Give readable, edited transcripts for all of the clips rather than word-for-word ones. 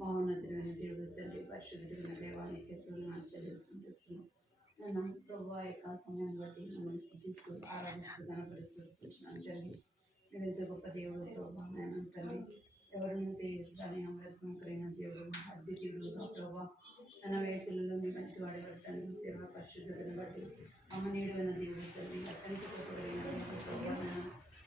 మహోన్నతుడైన దేవుడు తండ్రి, పరిశుద్ధుడైన దేవానికి చెల్లించుకుంటున్నాం. నన్ను ప్రభు ఆ యొక్క సమయాన్ని బట్టి మమ్మల్ని స్థుతిస్తూ ఆరాధిస్తూ కనపరుస్తూ వస్తున్నాను తండ్రి. మీరు ఎంత గొప్ప దేవుడు ప్రభా నేను తండ్రి. ఎవరిని తీస్తాని అమృతమైన దేవుడు, అద్వితీయుడుగా ప్రభా తన వేకులలో మీ బట్టి వాడబడతాను. దేవ పరిశుద్ధతను బట్టి అమ్మనీయుడైన దేవుడు తండ్రి, అతనికి గొప్పగలిగిన దేవుడు ప్రభా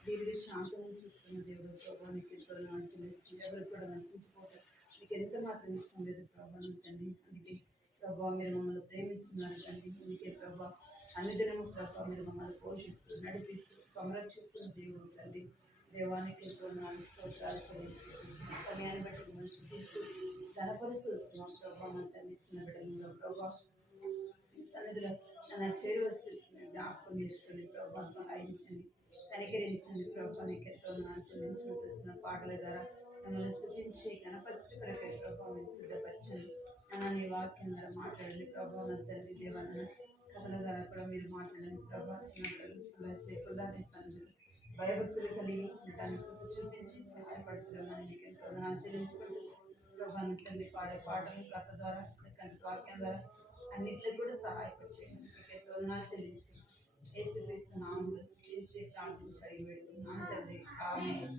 దేవుడి శాంతం చూస్తున్న దేవుడు ప్రభా నీకు ఎంతో చెల్లిస్తుంది. ఎవరు కూడా నశించుకోవడం మీకు ఎంత మాత్రం ఇష్టం లేదు ప్రభా తండ్రి. అందుకే ప్రభా మీరు మమ్మల్ని ప్రేమిస్తున్నారు తండ్రి. అందుకే ప్రభా అనుదినము ప్రభా మీరు మమ్మల్ని పోషిస్తూ నడిపిస్తూ సంరక్షిస్తున్న దేవుడు తండ్రి. దేవానికి స్తోత్రాలు చెల్లించుకుంటున్నాం. సమయాన్ని బట్టి మిమ్మల్ని శుద్ధిస్తూ ధనపరుస్తూ వస్తున్నాం ప్రభా. మన తండ్రి ఇచ్చిన బిడ్డలో ప్రభా సన్నిధిలో నా చేరు వస్తూ జ్ఞాపకం చేసుకుని ప్రభా సహాయించండి, కనికరించండి ప్రభా. నీకు ఎంతో చెల్లించుకుంటున్న పాటల ద్వారా మిమ్మల్ని స్థుతించి కనపరచు కొరకే ప్రభావ మీరు సిద్ధపరచండి. నీ వాక్యం ద్వారా మాట్లాడండి ప్రభావ. మన తండ్రి దేవాలన్న కథల ద్వారా కూడా మీరు మాట్లాడండి ప్రభావ. చిన్నపిల్లలు అలా చేయకుండా నీ సన్నిధిలో భయభక్తులు కలిగి ఉండటానికి చూపించి సహాయపడుతున్నామని మీకు ఎంతో చెల్లించుకుంటూ ప్రభావ తండ్రి పాడే పాటలు కథ ద్వారా కంటి వాక్యం ద్వారా అన్నింటిలో కూడా సహాయపడుతుంది. మీకు ఎంతో చెల్లించుకుంటాం. యేసుక్రీస్తు నామములో స్తుతించి ప్రార్థించి అడిగి పెడుతున్నాను తండ్రి. ఆమేన్.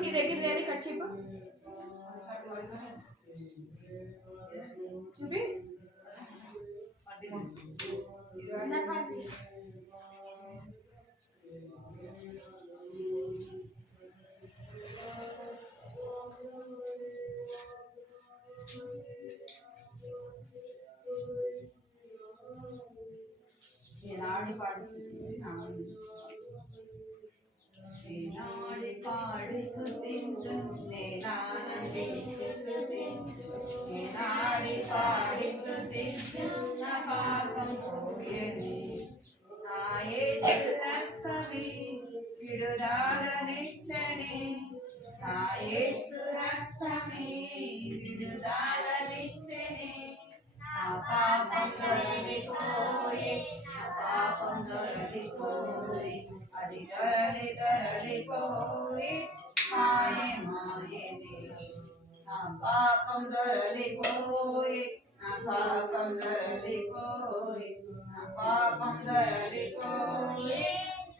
నీ దగ్గర లేని కట్ చెప్పు చూపి ఏనాడి పాడిస్తుంది ఏనాడి పాడి స్తుతించు ఏనాడి పాడి స్తుతించు నా పాపం పోయేది. నా యేసు రక్తమే విడుదలనిచ్చని, నా యేసు రక్తమే విడుదలనిచ్చని. నా పాపం తొలగిపోయే, నా పాపం తొలగిపోయే, అది తొలగిపోయే మాయే మాయనే. నా పాపం తొలగిపోయే, నా పాపం తొలగిపోయే, నా పాపం తొలగిపోయే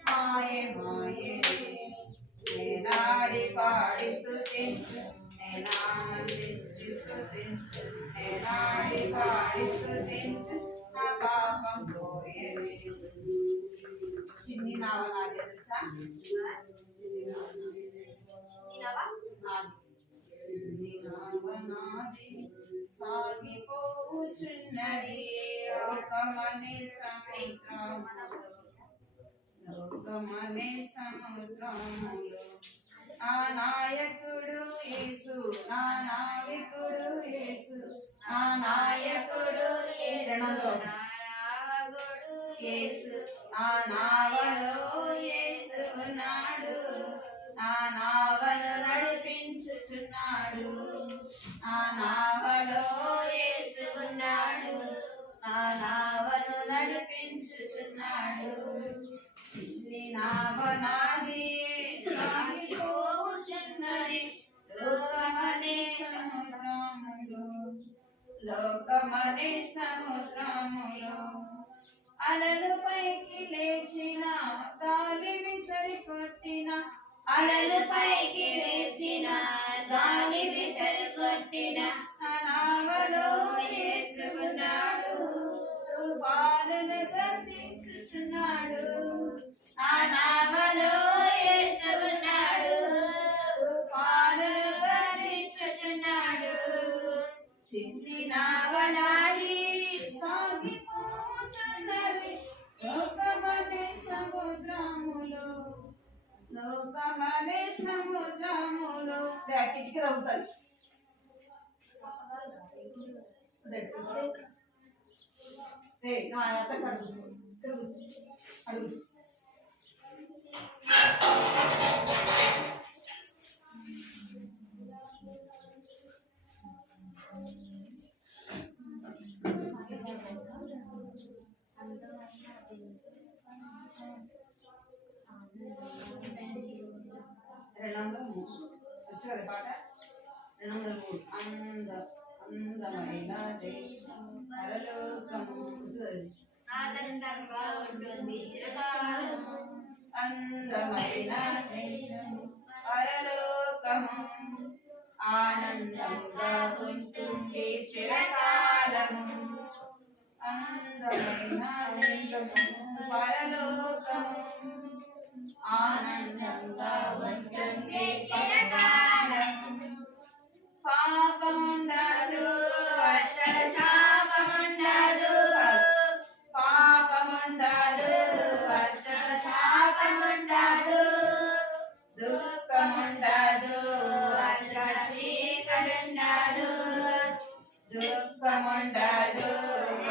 మాయే మాయనే. నేనాడి పాడి స్తుతించు, నేనానందించి స్తుతించు, నేనాడి పాడి స్తుతించు, నా పాపం పోయేది. చిన్ని నావ నాది తెలుసా? చిన్ని నావ నాది సాగిపోచున్నది లోకమనే సముద్రములో, లోకమనే సముద్రములో. నా నాయకుడు యేసు, నా నావికుడు యేసు, నా నాయకుడు యేసు, నా నావలో యేసు ఉన్నాడు, నా నావను నడిపించుచున్నాడు, నా నావలో యేసు ఉన్నాడు, నా నావను నడిపించుచున్నాడు. చిన్ని నావ నాది సాగిపోచున్నది లోకమనే సముద్రములో, లోకమనే సముద్రములో. అలలు పైకి లేచిన గాలి విసరి కొట్టిన, అలలు పైకి లేచిన గాలి విసరి కొట్టిన, నావలో యేసు ఉన్నాడు, తుఫానును గద్దించుచున్నాడు, ఆ నావలో యేసు ఉన్నాడు, తుఫానును గద్దించుచున్నాడు. చిన్ని నావ నాది సాగిపోచున్నది లోకమనే సముద్రములో, ఇంటికి తగ్గుతాను నువ్వు అత్తకు అడుగు ఇక్కడ కూర్చో అడుగు వచ్చు కదా పాట 203 అందమైన దేశం పరలోకము ఆనందంగా ఉంటుంది చిరకాలము అందమైన దేశం పరలోకము ఆనందంగా ఉంటుంది చిరకాలము అందమైన దేశము పరలోకము ఆనందంగా ఉంటుంది చిరకాలము పాపముండదు అచ్చట శాపముండదు పాపముండదు అచ్చట శాపముండదు దుఃఖముండదు అచ్చట చీకటుండదు దుఃఖముండదు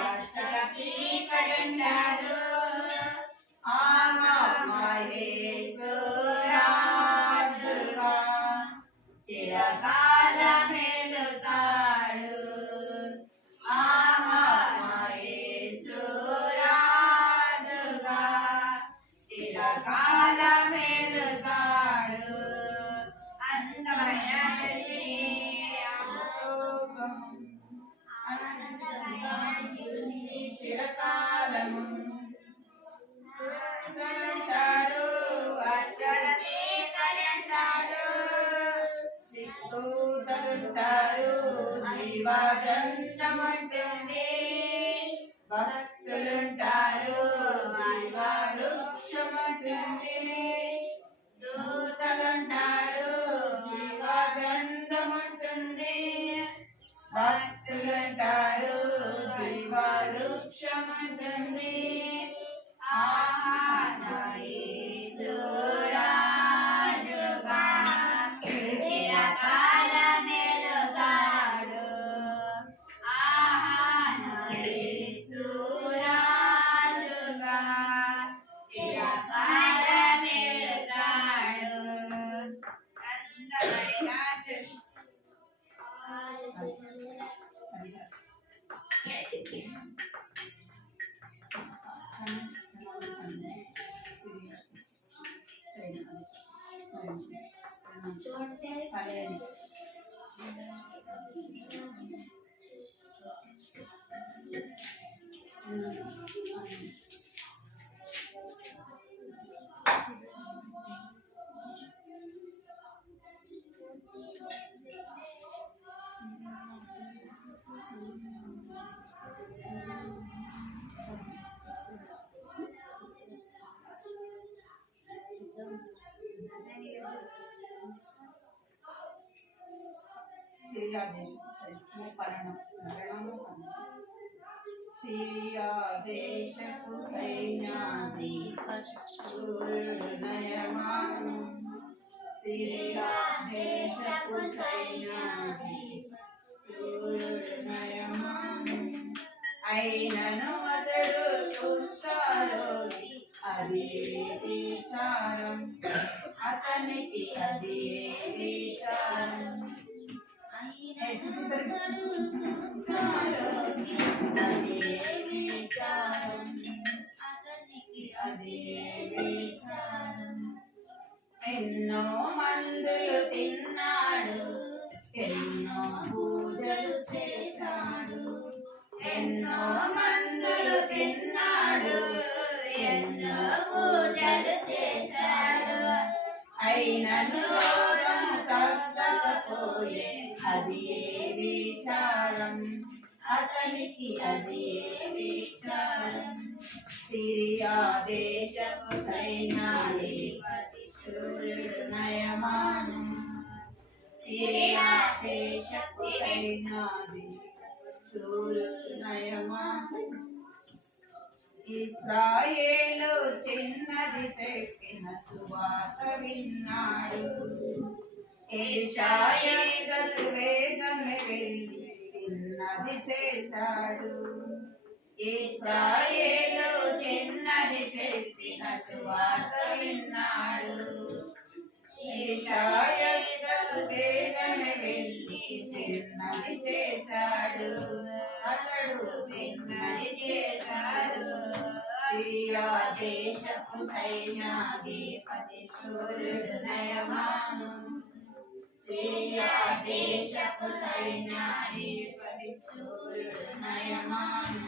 అచ్చట చీకటుండదు యేసు రాజుగా చిరకాలమెలుతాడు యేసు రాజుగా చిరకాలమెలుతాడు అందమైన చిరకాలము అంటారు అచ్చట చీకటంటారు చిక్కుతుంటారు జీవ గ్రంథముంటుంది భక్తులుంటారు జీవ వృక్షముంటుంది దూతలుంటారు జీవ గ్రంథముంటుంది భక్తులుంటారు జీవ వృక్షముంటుంది యేసు రాజుగా చిరకాలమెలుతాడు యేసు రాజుగా చిరకాలమెలుతాడు అందమైన సిరియా దేశపు సైన్యాధిపతుడు నయమాను సిరియా దేశపు సైన్యాధిపతుడు నయమాను అయినను అతడు కుష్ఠరోగి అది విచారం అతనికి అది విచారం ఎన్నో మందులు తిన్నాడు ఎన్నో పూజలు చేశాడు ఎన్నో మందులు తిన్నాడు ఎన్నో పూజలు చేశాడు అయినను రోగము తగ్గకపోయే అది విచారం అతనికి అది విచారం సిరియా దేశపు సైన్యాధిపతి శూరుడు నయమాను సిరియా దేశపు సైన్యాధిపతి శూరుడు నయమాను ఇశ్రాయేలు చిన్నది చెప్పిన సువార్త విన్నాడు ఇశ్రాయేలుకు వేగమే వెళ్ళి చిన్నది చేశాడు. ఇశ్రాయేలు చిన్నది చెప్పిన సువార్త విన్నాడు. ఇశ్రాయేలుకు వేగమే వెళ్ళి చిన్నది చేశాడు. అతడు చిన్నది చేశాడు. సిరియా దేశపు సైన్యాధిపతి శూరుడు నయమాను. సిరియా దేశపు సైన్యాధిపతి శూరుడు నయమాను.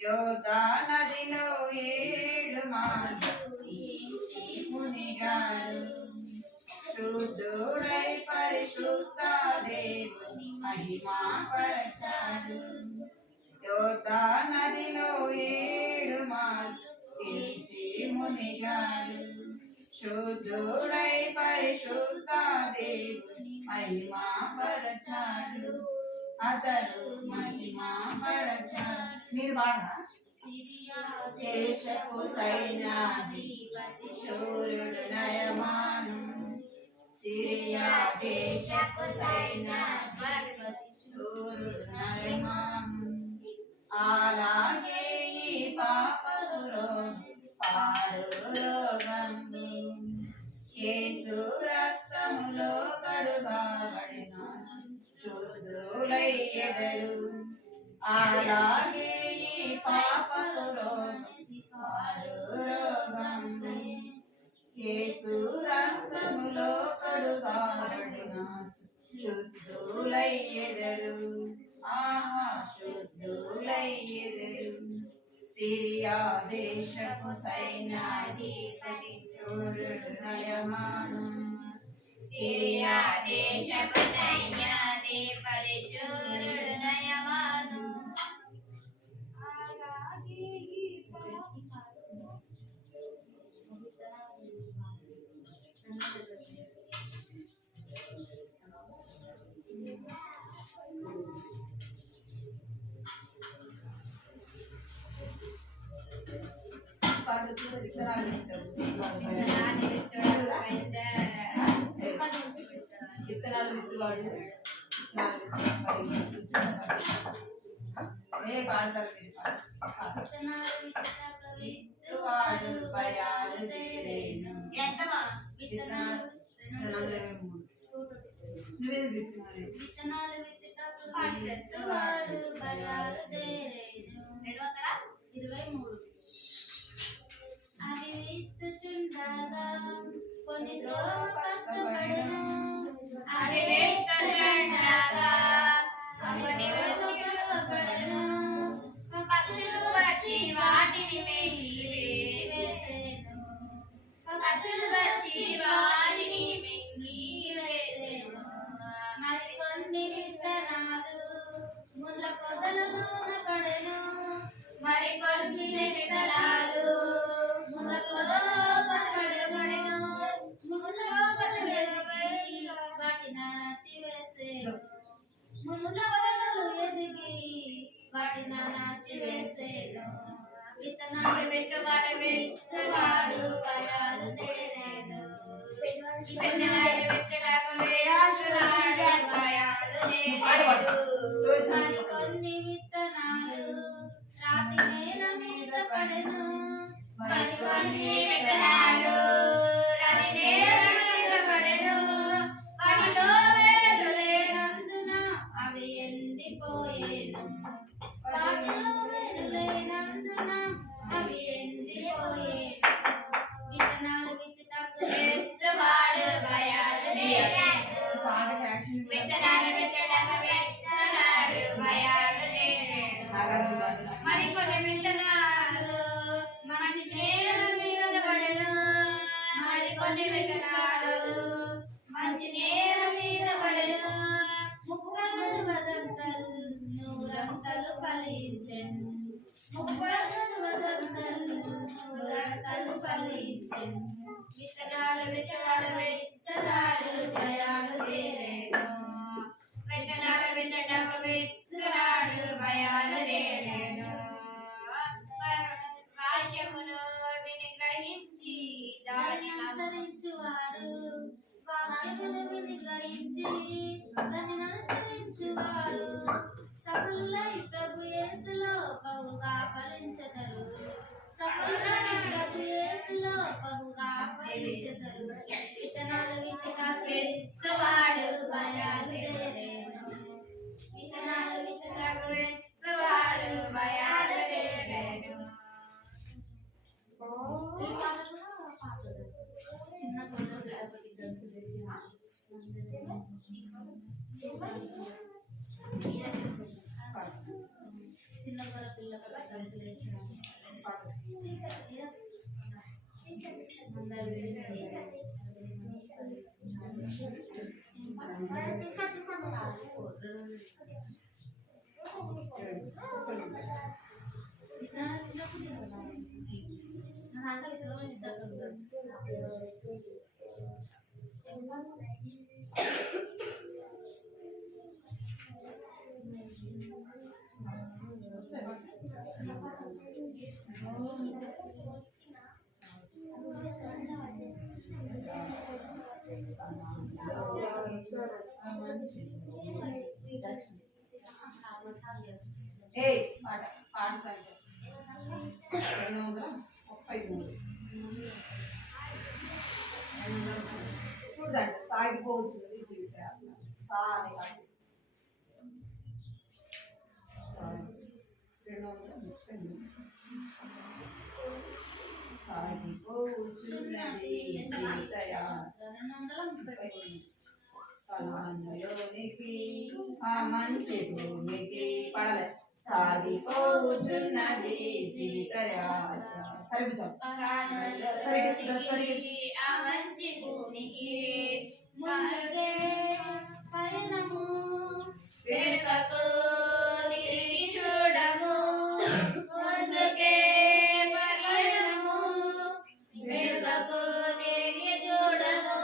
యోర్దాను నదిలో 7 మార్లు ఈడ్చి మునిగాడు. శుద్ధుడై పరిశుద్ధ దేవుని మహిమపరచాడు. యోర్దాను నదిలో 7 మార్లు ఈడ్చి మునిగాడు. శుద్ధుడై పరిశుద్ధ దేవుని మహిమపరచాడు. అతడు మహిమపరచాడు. మీరు బాగా సిరియా దేశపు సైన్యాధిపతి శూరుడు నయమాను. సిరియా దేశపు సైన్యాధిపతి శూరుడు నయమాను. అలాగే ఈ పాపములో పాడు రోగము యేసు రక్తములో కడుగబడిన శుద్ధులయ్యెదరు. అలాగే ఈ పాపములో పాడు రోగము యేసు రక్తములో కడుగబడిన శుద్ధులయ్యెదరు. ఆహా శుద్ధులయ్యెదరు. సిరియా దేశపు సైన్యాధిపతి శూరుడు నయమాను. సిరియా దేశపు సైన్యాధిపతి శూరుడు నయమాను. విత్తనాలు విత్తువాడు విత్తువాడు భయాలు తీరేను. నువ్వేది తీసుకున్నాను. విత్తనాలు విత్తువాడు భయాలు తీరేను. 23. అది విత్తుచుండగా కొన్ని త్రోవ పక్కబడెను. అది విత్తుచుండగా కొన్ని త్రోవ పక్కబడెను. పక్షులు వచ్చి వాటిని మింగివేసెను. పక్షులు వచ్చి వాటిని మింగివేసెను. మరికొన్ని విత్తనాలు ముళ్ళ పొదలలోన పడెను. మరికొన్ని విత్తనాలు ముళ్ళ పొదలలో పడెను. ముళ్ళ పొదలపై వాటిని నాచివేసెను. ముళ్ళ పొదలు ఎదిగి వాటిని నాచివేసెను. విత్తనాలు విత్తువాడు భయాలు తీరెను. విత్తనాలు విత్తుటకు వేయాసులాడే భయాలు తీరెను. మరికొన్ని విత్తనాలు రాతి నేల మీద పడెను. మరికొన్ని విత్తనాలు రాతి నేల మీద పడెను. వాటిలో వేరు లేనందున అవి ఎండిపోయేను. వాటిలో వేరు లేనందున అవి ఎండిపోయేను. విత్తనాలు విత్తుటకు విత్తువాడు భయాలు తీరెను. విత్తనాలు విత్తుటకు విత్తువాడు భయాలు తీరెను. మరికొన్ని విత్తనాలు మంచి నేల మీద పడెను. మరికొన్ని విత్తనాలు మంచి నేల మీద పడెను. 30 నూరంతలు ఫలించెను. 30 నూరంతలు ఫలించెను. విత్తనాలు విత్తువాడు భయాలు తీరెను. విత్తనాలు విత్తుటకు విత్తువాడు భయాలు తీరెను. వాక్యమును విని గ్రహించి దానిని అనుసరించువారు మాటను విని గ్రహించి దాన్ని అనుసరించువారు సఫలులై ప్రభు యేసులో బహుగా ఫలించెదరు. సఫలులై ప్రభు యేసులో బహుగా ఫలించెదరు. విత్తనాలు విత్తక విత్తువాడు బయలుదేరేను. విత్తనాలు విత్తక విత్తువాడు బయలుదేరేను. ఈ పాట కూడా పాడదు. చిన్న కోసం లేకపోతే గంట చిన్న పిల్ల కదా గంట పాట పాట సంఖ్య 233 చూడండి సాగిపోవచ్చు జీవితం సాగి 233 సాగిపోచున్నది జీవితయాత్ర 230 కనానులోనికి ఆ మంచి భూమికి పడలే సాగిపోచున్నది జీవితయాత్ర. కనానులోనికి ఆ మంచి భూమికి ముందుకే పయనము వెనుకకు తిరిగి చూడము. ముందుకే పయనము వెనుకకు తిరిగి చూడము.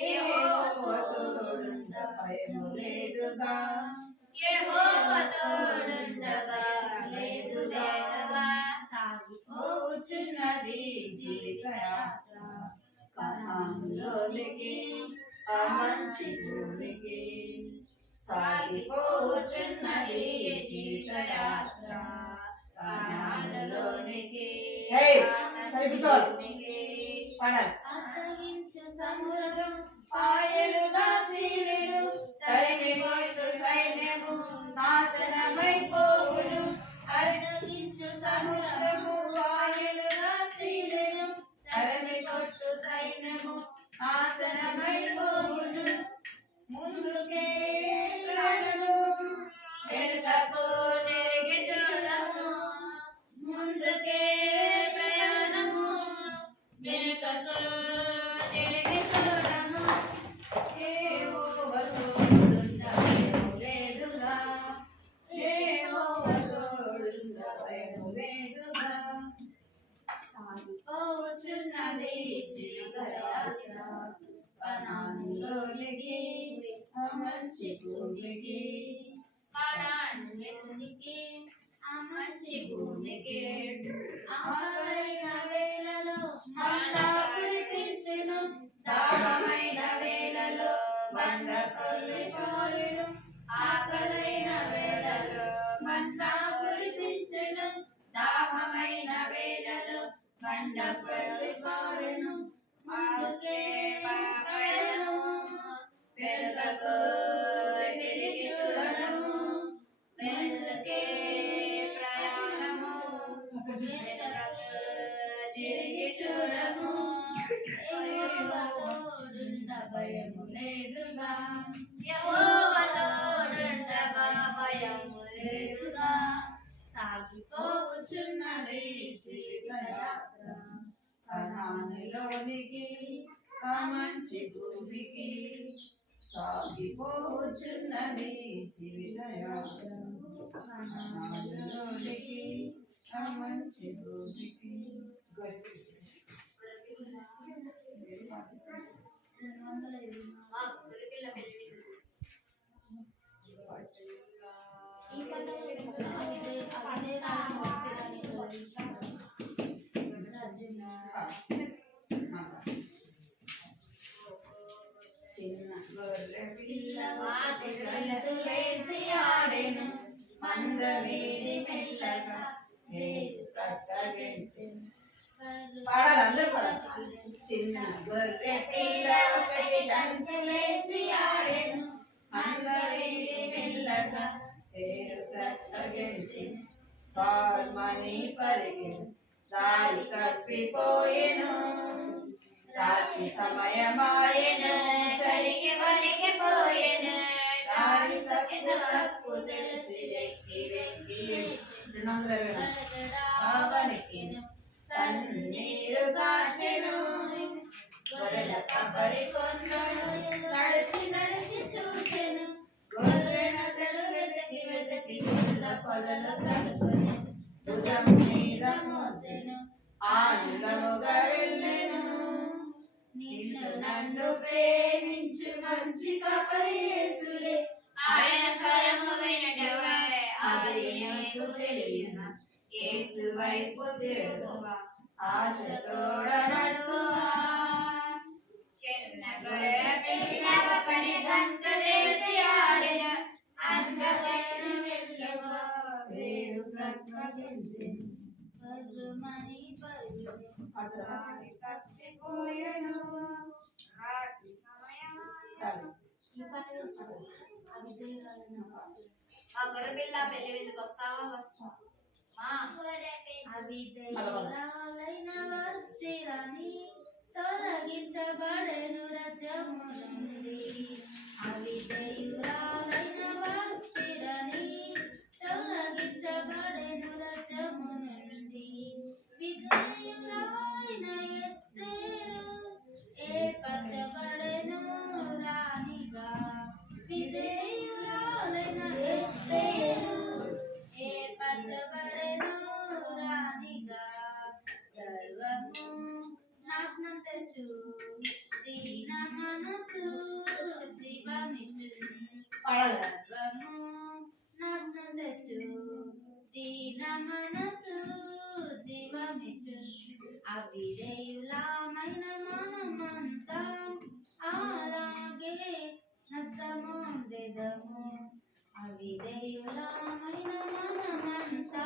యెహోవా తోడుండ భయము లేదుగా. యెహోవా తోడుండగా లేదు లేదుగా. సాగిపోచున్నది జీవితయాత్ర కనానులోనికి ఆ మంచి భూమికి. సాగిపోచున్నది జీవితయాత్ర కనానులోనికి పడాలి. అప్పగించు సముద్రం పాయలుగా చీరెను తరిమి కొట్టు సైన్యము నాశనమైపోవును. అరణగించు సముద్రము పాయలుగా చీరెను తరిమి కొట్టు సైన్యము నాశనమైపోవును. ముందుకే ప్రాణము వెనుకకు తిరిగి చూడము. ముందుకే ప్రయాణము వెనుకకు తిరిగి చూడము. యెహోవా తోడుండ భయము లేదుగా. యెహోవా తోడుండ భయము లేదుగా. సాగిపోచున్నది జీవితయాత్ర కనానులోనికి ఆ మంచి భూమికి. కనానులోనికి ఆ మంచి భూమికి. ఆకలైన వేళలో మన్నా కురిపించెను. దాహమైన వేళలో బండ పొర్లిపారెను. ఆకలైన వేళలో మన్నా కురిపించెను. దాహమైన వేళలో బండ పొర్లిపారెను. ముందుకే ప్రయాణము వెనుకకు తిరిగి చూడము. ముందుకే ప్రయాణము వెనుకకు తిరిగి చూడము. యెహోవా తోడుండ భయము లేదుగా. యెహోవా తోడుండగా భయము లేదుగా. సాగిపోచున్నది జీవితయాత్ర కనానులోనికి ఆ మంచి భూమికి. సాగిపోచున్నది జీవితయాత్ర కనానులోనికి ఆ మంచి భూమికి. ఈ పండుగ అదే రాని వస్త్రాన్ని తొలగించాడు. గంతులేసి ఆడెను మంద వీడి మెల్లగా లేదు ప్రక్కగెంతెను. పాడాలి, అందరూ పాడాలి. చిన్న గొర్రె పిల్ల ఒకటి గంతులేసి ఆడెను మంద వీడి మెల్లగా లేదు ప్రక్కగెంతెను. పాల్మని పరిగెను దారి తప్పిపోయెను రాత్రి సమయమాయెను చలికి వణికిపోయెను దారి తప్పు తెలిసి వెక్కి వెక్కి వణికెను కన్నీరు కాచెను గొర్రెల కాపరి కొండను నడిచి నడిచి చూచెను గొర్రెనతడు వెతికి వెతికి గుడ్ల పొదలు తలుకొని భుజం మీద మోసెను ఆనందముగా వెళ్ళెను. నిన్ను నన్ను ప్రేమించు మంచి కాపరి యేసులే ఆయన స్వరము వినటవే ఆయనకు తెలియనా యేసు వైపు తిరుగువా ఆశతోడ నడువా. చిన్న గొర్రె పిల్ల ఒకటి గంతులేసి ఆడెను అందమైన వెలుగువా వేరు ప్రక్కగెంతెను పరుమని పరుగెను దారి తప్పిపోయెను. రాత్రి సమయమాయెను. చాలు. మా గొర్రె పిల్ల పెళ్లి విందుకు వస్తావా మా అవిధేయురాలైన వస్తిరాని తొలగించబడెను రజము నుండి అవిధేయురాలైన వస్తిరాని తొలగించబడెను రజము నుండి విధేయురాలైన ఎస్తేరు ఏర్పరచబడెను రాణిగా విధేయురాలైన ఎస్తేరు ఏర్పరచబడెను రాణిగా గర్వము నాశనం తెచ్చు దీన మనసు జీవమిచ్చు గర్వము నాశనం తెచ్చు దీన మనసు జీవమిచ్చు అవిధేయులమైన మనమంతా అలాగే నష్టమొందెదము అవిధేయులమైన మనమంతా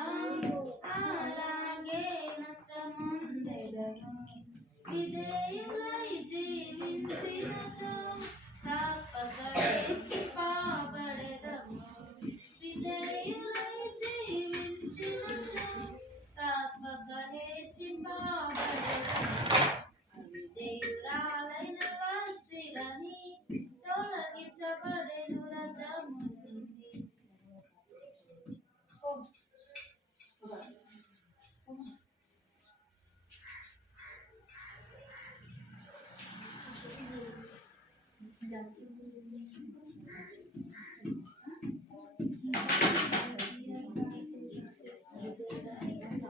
అలాగే నష్టమొందెదము విధేయులై జీవించినచో తప్పక రక్షింపబడెదము విధేయులై జీవించినచో తప్పక రక్షింపబడెదము అవిధేయురాలైన వస్తిరని తొలగించబడెను రజము నుండి.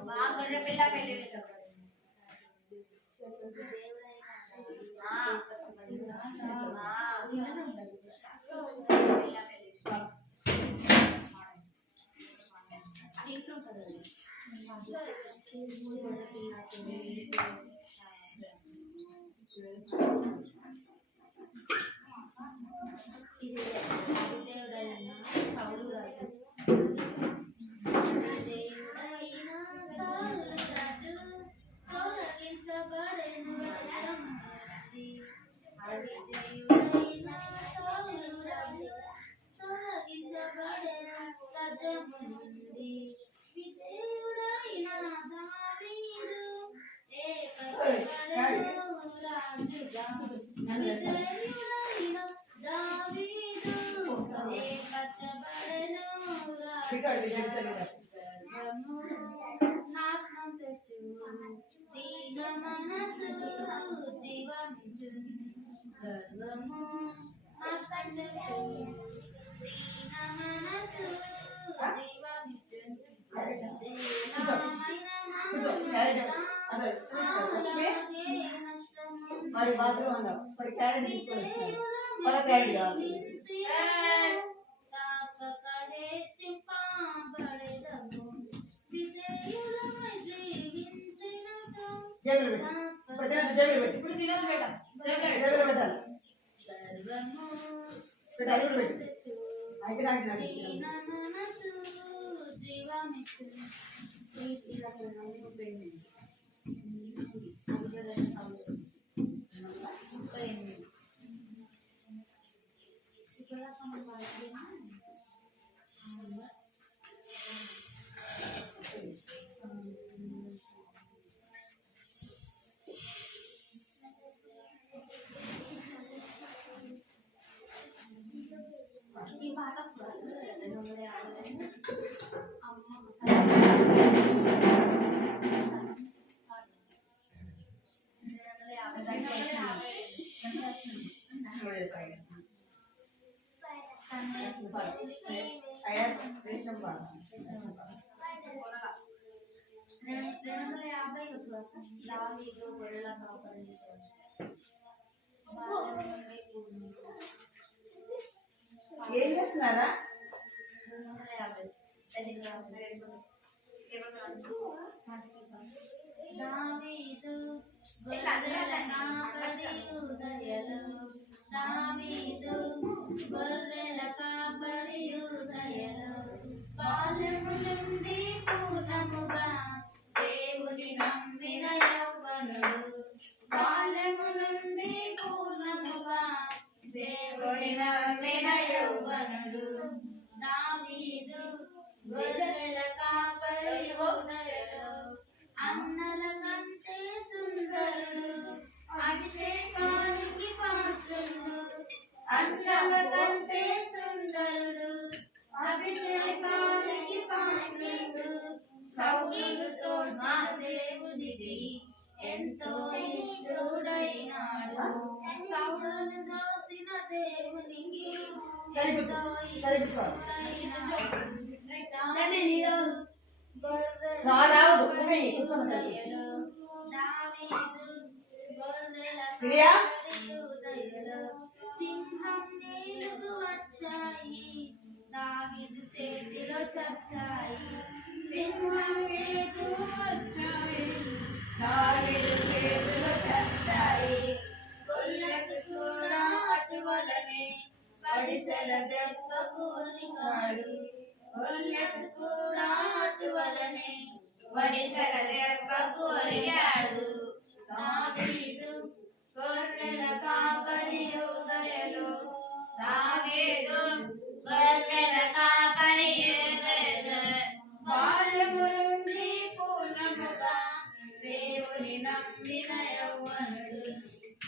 మా గొర్రె పిల్ల పెళ్లి విందుకు దేవుడైన సౌలు రాజు దేవుడైన సౌలు రాజు తొలగించబడెను రజము నుండి అవిధేయుడైన సౌలు రాజు తొలగించబడెను రజము నుండి విధేయుడైన దావీదు ఏర్పరచబడెను రాజుగా విధేయుడైన దావీదు ఏర్పరచబడెను రాజుగా గర్వము నాశనం తెచ్చు దీన మనసు జీవమిచ్చు గర్వము నాశనం తెచ్చు దీన మనసు జీవమిచ్చు వాడి బాత్రూమ్ ఉందా వాడి క్యారెట్ తీసుకొని వచ్చిన వాళ్ళ క్యారెట్ కావాలి. జేబులో పెట్టు. ఇప్పుడు తినదు, జేబులో పెట్టు. ఇప్పుడు తినదు బేట, జేబులో పెట్టాలి. ఈ పాట వస్తుంది 250 దావీదు గొర్రెల కాపరి ఏం చేస్తున్నారా? 250 దావీదు గొర్రెల కాపరి ఉదయలు దావీదు గొర్రెల కాపరి ఉదయలు బాల్యము నుండి పూర్ణముగా దేవుని నమ్మిన యవ్వనుడు బాల్యము నుండి పూర్ణముగా దేవుని నమ్మిన యవ్వనుడు దావీదు గొర్రెల కాపరి ఉదయలు అన్నల కంటే సుందరుడు అభిషేకానికి పాత్రుడు అన్నల కంటే సుందరుడు అభిషేకానికి పాత్రుడు సౌలుతో దేవునికి ఎంతో ఇష్టడైనాడు సౌలును దోసిన దేవునికి ఎంతో ఇష్టడైనాడు సింహం నీళ్లు వచ్చాయి దావీదు చేతిలో చచ్చాయి సింహం నీళ్లు వచ్చాయి దావీదు చేతిలో చచ్చాయి గొల్లకు కూడా అటువలనే పడిసెల దెబ్బకు ఉరికాడు గొల్లకు కూడా అటువలనే పడిసెల దెబ్బకు ఉరికాడు దావీదు గొర్రెల కాపరి ఉదయలు దావీదు గొర్రెల కాపరి ఉదయలు బాల్యము నుండి పూర్ణముగా దేవుని నమ్మిన యవ్వనుడు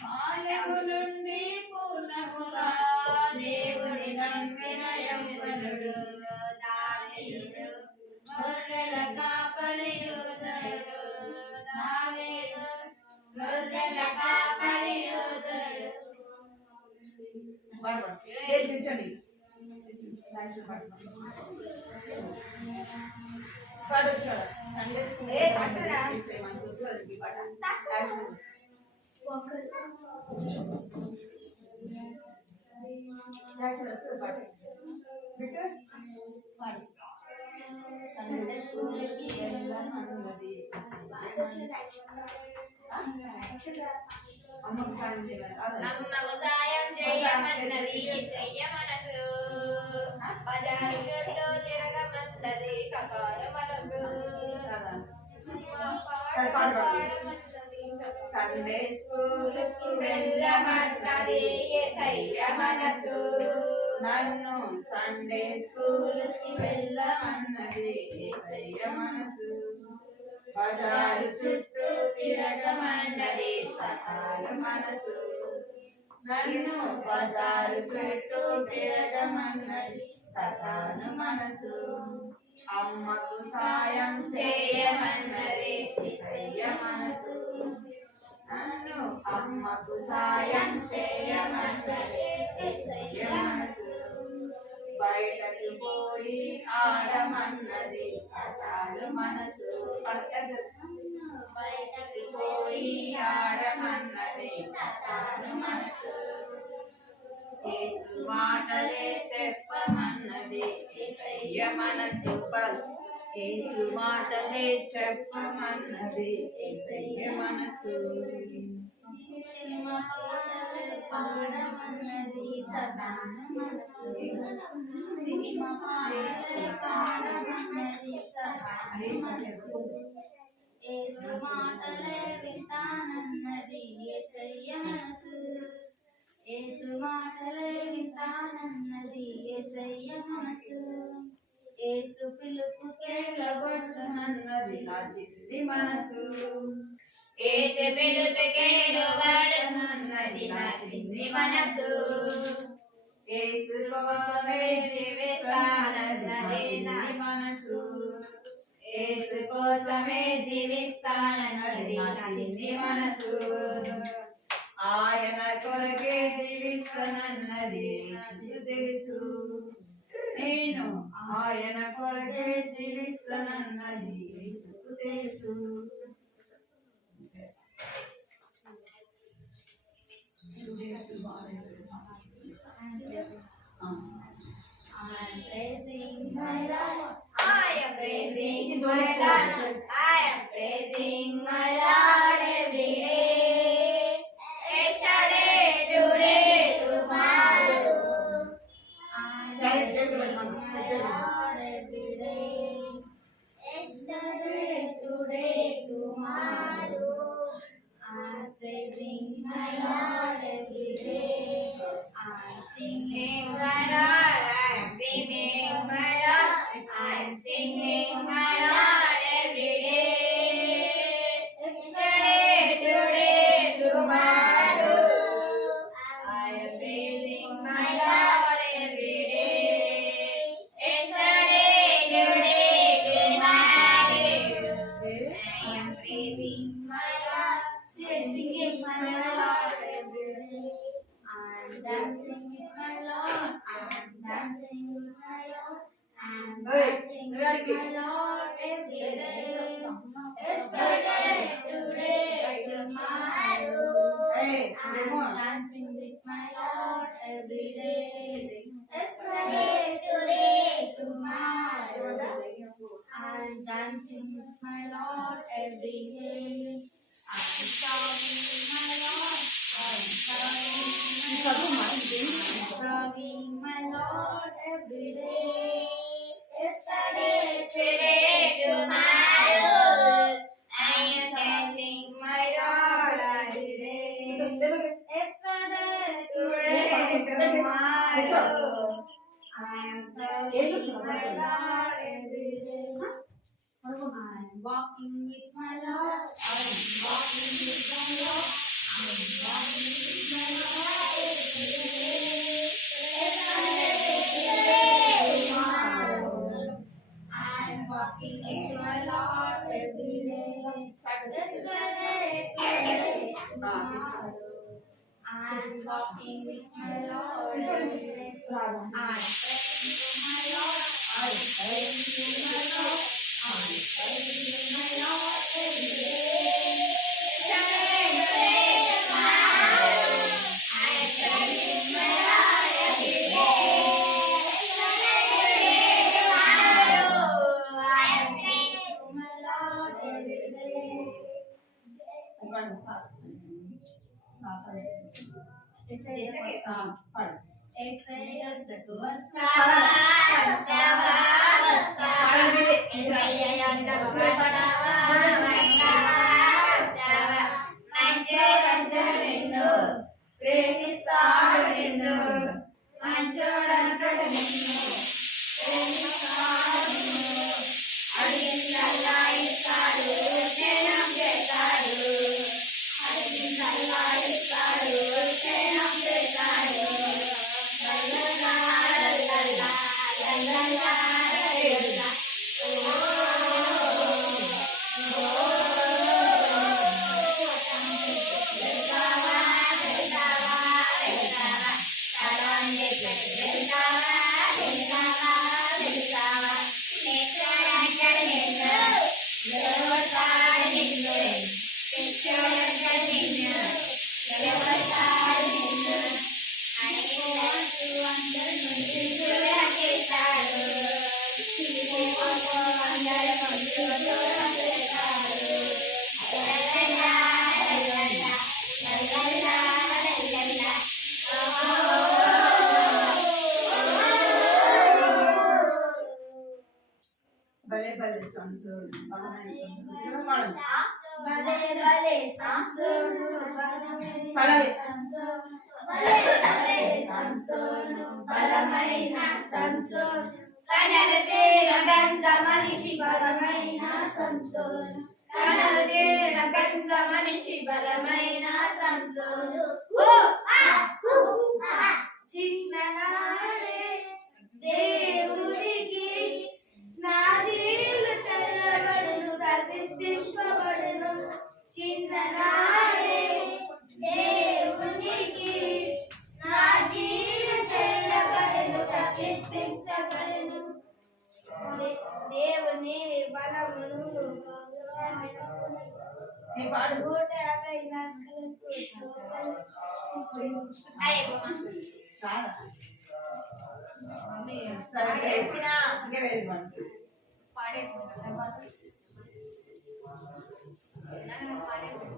బాల్యము నుండి పూర్ణముగా దేవుని నమ్మిన యవ్వనుడు దావీదు గొర్రెల కాపరి ఉదయలు దావీదు గొర్రెల కాపరి ఉదయలు నేర్పించండి. పాడొచ్చు కదా సండే స్కూల్ పాట బిట్టు పాడు. సండే స్కూల్కి వెళ్ళమన్నది అమ్మకు సాయం చేయాలి. అమ్మకు సాయం చేయమన్నది చెయ్యమనకు బజారు చుట్టూ తిరగమన్నది సకాలు మనకు సండే స్కూల్కి వెళ్ళమన్నది యేసయ్య మనసు నన్ను సండే స్కూల్కి వెళ్ళమన్నది యేసయ్య మనసు బజారు చుట్టూ తిరగమన్నది సకాల మనసు నన్ను బజారు చుట్టూ తిరగమన్నది సకాల మనసు అమ్మకు సాయం చేయమన్నది యేసయ్య మనసు నన్ను అమ్మకు సాయం చేయమన్నది యేసయ్య మనసు బయటకు పోయి ఆడమన్నది సకాలు మనసు బయటకు పోయి ఆడమన్నది సకాలు మనసు యేసు మాటలే చెప్పమన్నది యేసయ్య మనసు యేసు మాటలే చెప్పమన్నది యేసయ్య మనసు పాడమన్నది సదాన మనసు సినిమా పాటలే పాడమన్నది సదాన మనసు ఏసు మాటలే వింటానన్నది యేసయ్య మనసు ఏసు మాటలే వింటానన్నది యేసయ్య మనసు ఏసు పిలుపుకే లోబడుతున్నది నా చిన్ని మనసు ఏసు పిలుపుకే లోబడుతున్నది నా చిన్ని మనసు యేసు కోసమే జీవిస్తానన్నది నా మనసు యేసు కోసమే జీవిస్తానన్నది నా చిన్ని మనసు ఆయన కొరకే జీవిస్తానన్నది నాకు తెలుసు నేను ఆయన కొరకే జీవిస్తానన్నది యేసుకు తెలుసు I am praising my Lord. I am praising my Lord. I am praising my Lord every day. Yesterday, today, tomorrow. I am praising my Lord every day. Yesterday, today, tomorrow. I am praising my Lord every day. I'm singing my Lord, I'm singing my Lord, I'm singing my Lord every day. Yesterday, today, tomorrow. I am praising my Lord every day. Yesterday, today, tomorrow. I am praising my Lord, singing my Lord every day. I'm dancing with my Lord. I'm dancing with my Lord. I'm dancing with my Lord every day. Yesterday, today, tomorrow. I'm dancing with my Lord every day. Yesterday, today, tomorrow. I'm dancing with my Lord every day. I'm serving my Lord. I'm serving my Lord every day. Yesterday, today, tomorrow. I am dancing my Lord every day. Yesterday, today, tomorrow. I am serving my Lord every day. I'm walking with my Lord. I'm walking with my Lord. I'm walking with my Lord every day. Yesterday, tomorrow. I'm walking with my Lord every day. Yesterday, today, tomorrow. I'm walking with my Lord every day. I'm praying to my Lord. I'm praying to my Lord. I'm praying to my Lord every day. Yesterday, today, tomorrow. I'm praying to my Lord every day. Yesterday, today, tomorrow. I'm praying to my Lord every day. వస్తావా వస్తావా వస్తావా యేసయ్య యొద్దకు వస్తావా వస్తావా వస్తావా మంచోడంటాడు నిన్ను ప్రేమిస్తాడు నిన్ను మంచోడంటాడు నిన్ను ప్రేమిస్తాడు నిన్ను అడిగిందల్లా ఇస్తాడు క్షేమం చేస్తాడు అడిగిందల్లా ఇస్తాడు క్షేమం చేస్తాడు సంసోను బలమైన సంసోను పాడండి. భలే భలే సంసోను పాడాలి. భలే భలే సంసోను బలమైన సంసోను కడలు తేర బెంగ మనిషి బలమైన సంసోను కడలు తేర బెంగ మనిషి బలమైన సంసోను చిన్ననాడే దేవుడికి నా జీవులు చల్లబడును ప్రతిష్ఠింపబడును చిన్ననాడే దేవునికి నా జీవులు చల్లబడును ప్రతిష్ఠించబడును దేవుని బలమును నీ పాడు. 150 చాలా. సరే ఇంకా వేరే పాడు. పాడండి. సరే పాడండి.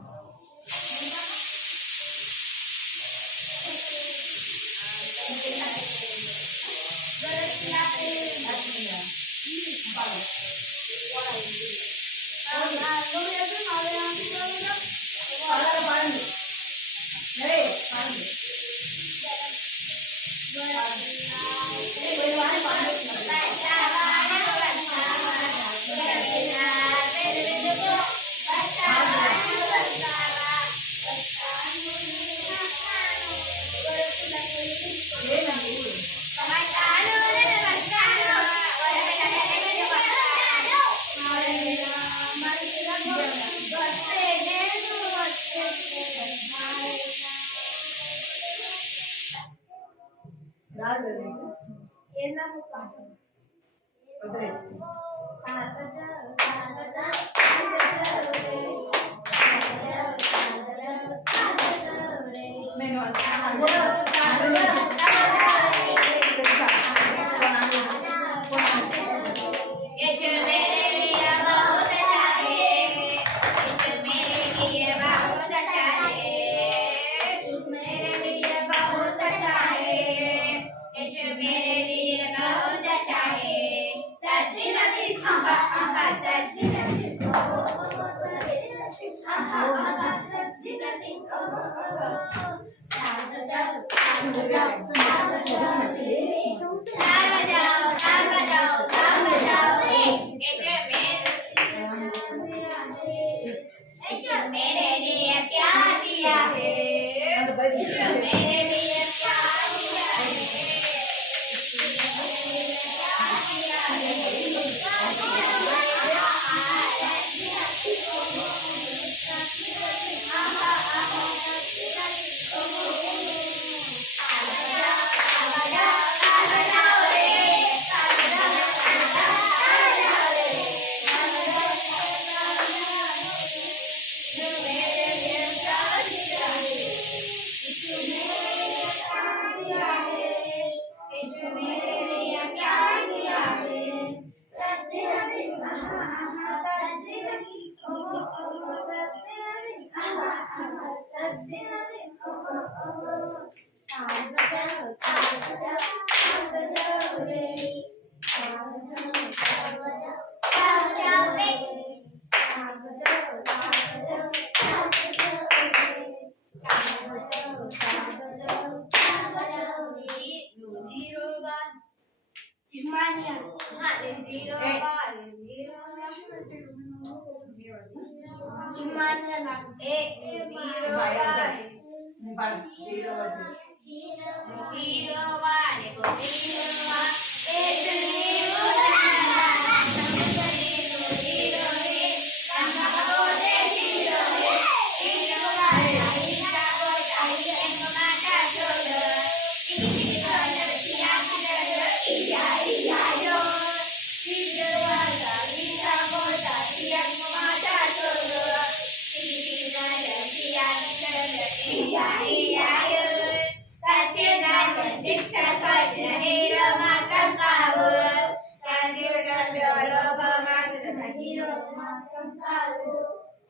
రాదు వదిలే. నేను मेरे लिए प्यार दिया है मेरे लिए प्यार दिया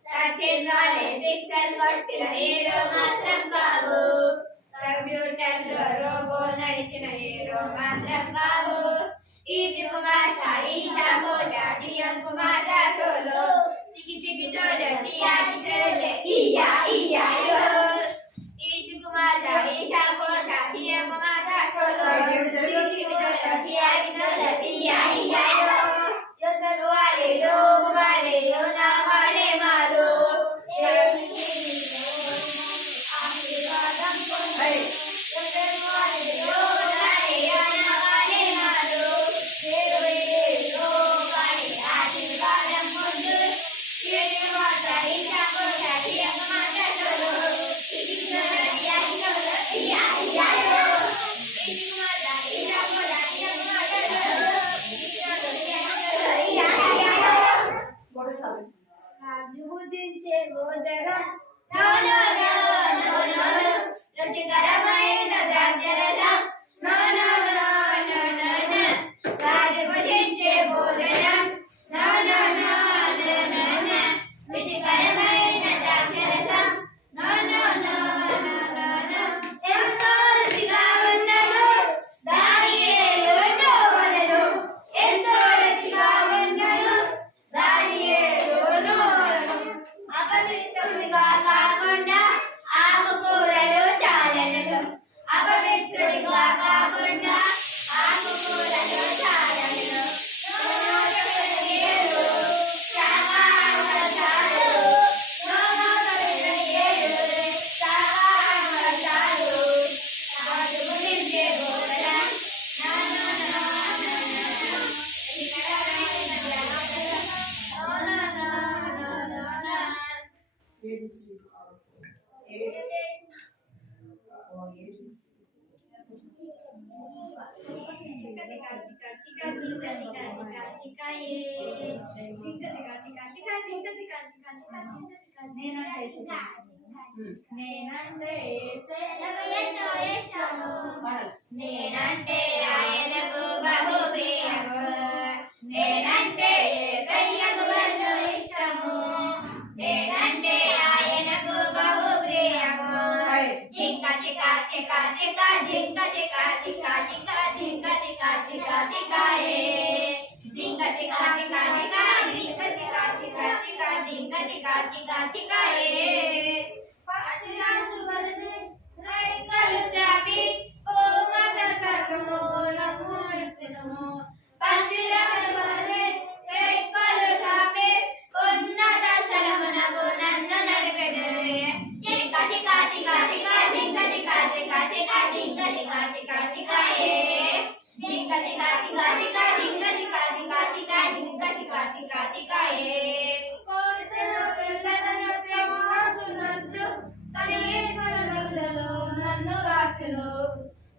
సచిన్ వాలే సిక్సర్ కొట్టిన హీరో మాత్రం కావు కంప్యూటర్ లో రోబో నడిచిన హీరో మాత్రం కావు Ijuku macha, icha mocha, jiyanku macha cholo. Chiki chiki cholo, chiyaki chole, iya iya yo. Ijuku macha, icha mocha, jiyanku macha cholo. Chiki chiki cholo, chiyaki chole, iya iya yo. Yo salwale yo, male yo, na male malo. Aashirwadam konde. Yo salwale yo, male yo, na male malo. భుజించే భోజనం నో నో నో నో నో రుచికరమైన ద్రాక్షరసం నో నో నో నో నో నో రాజు భుజించే భోజనం నో నో నో నో నో నో రుచికరమైన ద్రాక్షరసం నో నో నో నో నో నో ఎంతో రుచిగా ఉన్నను దాని ఏదో వలలు ఎంతో రుచిగా ఉన్నను దాని ఏదో అపవిత్రుడిగా కాకుండా ఆకుకూరలు చాలెను అపవిత్రుడిగా కాకుండా ఆకుకూరలు చాలెను నేనంటే నేనంటే ఆయనకు బహు ప్రియము నేనంటే యేసయ్యకు ఎంతో ఇష్టము నేనంటే ఆయనకు బహు ప్రియము చిక్క చిక్క చిక్క చిక్క జింక చిక్క చిక్క చిక్క జింక చిక్క చిక్క చిక్కాయే జింక చిక్క చిక్క చిక్క జింక చిక్క చిక్క చిక్క జింక చిక్క చిక్క చిక్కాయే పక్షిరాజు వలె రెక్కలు చాపి కోమట సర్వమునకు నడుపును పక్షిరాజు వలె రెక్కలు చాపి ఉన్నత స్థలమునకు నన్ను నడిపెను చిక్క చిక్క చిక్క చిక్క జింక చిక్క చిక్క చిక్క జింక చిక్క చిక్క చిక్కాయే జింక చిక్క చిక్క చిక్క జింక చిక్క చిక్క చిక్క జింక చిక్క చిక్క చిక్కాయే కోడితెను పిల్లలను తెమ్మాచున్నట్లు నన్ను వాచును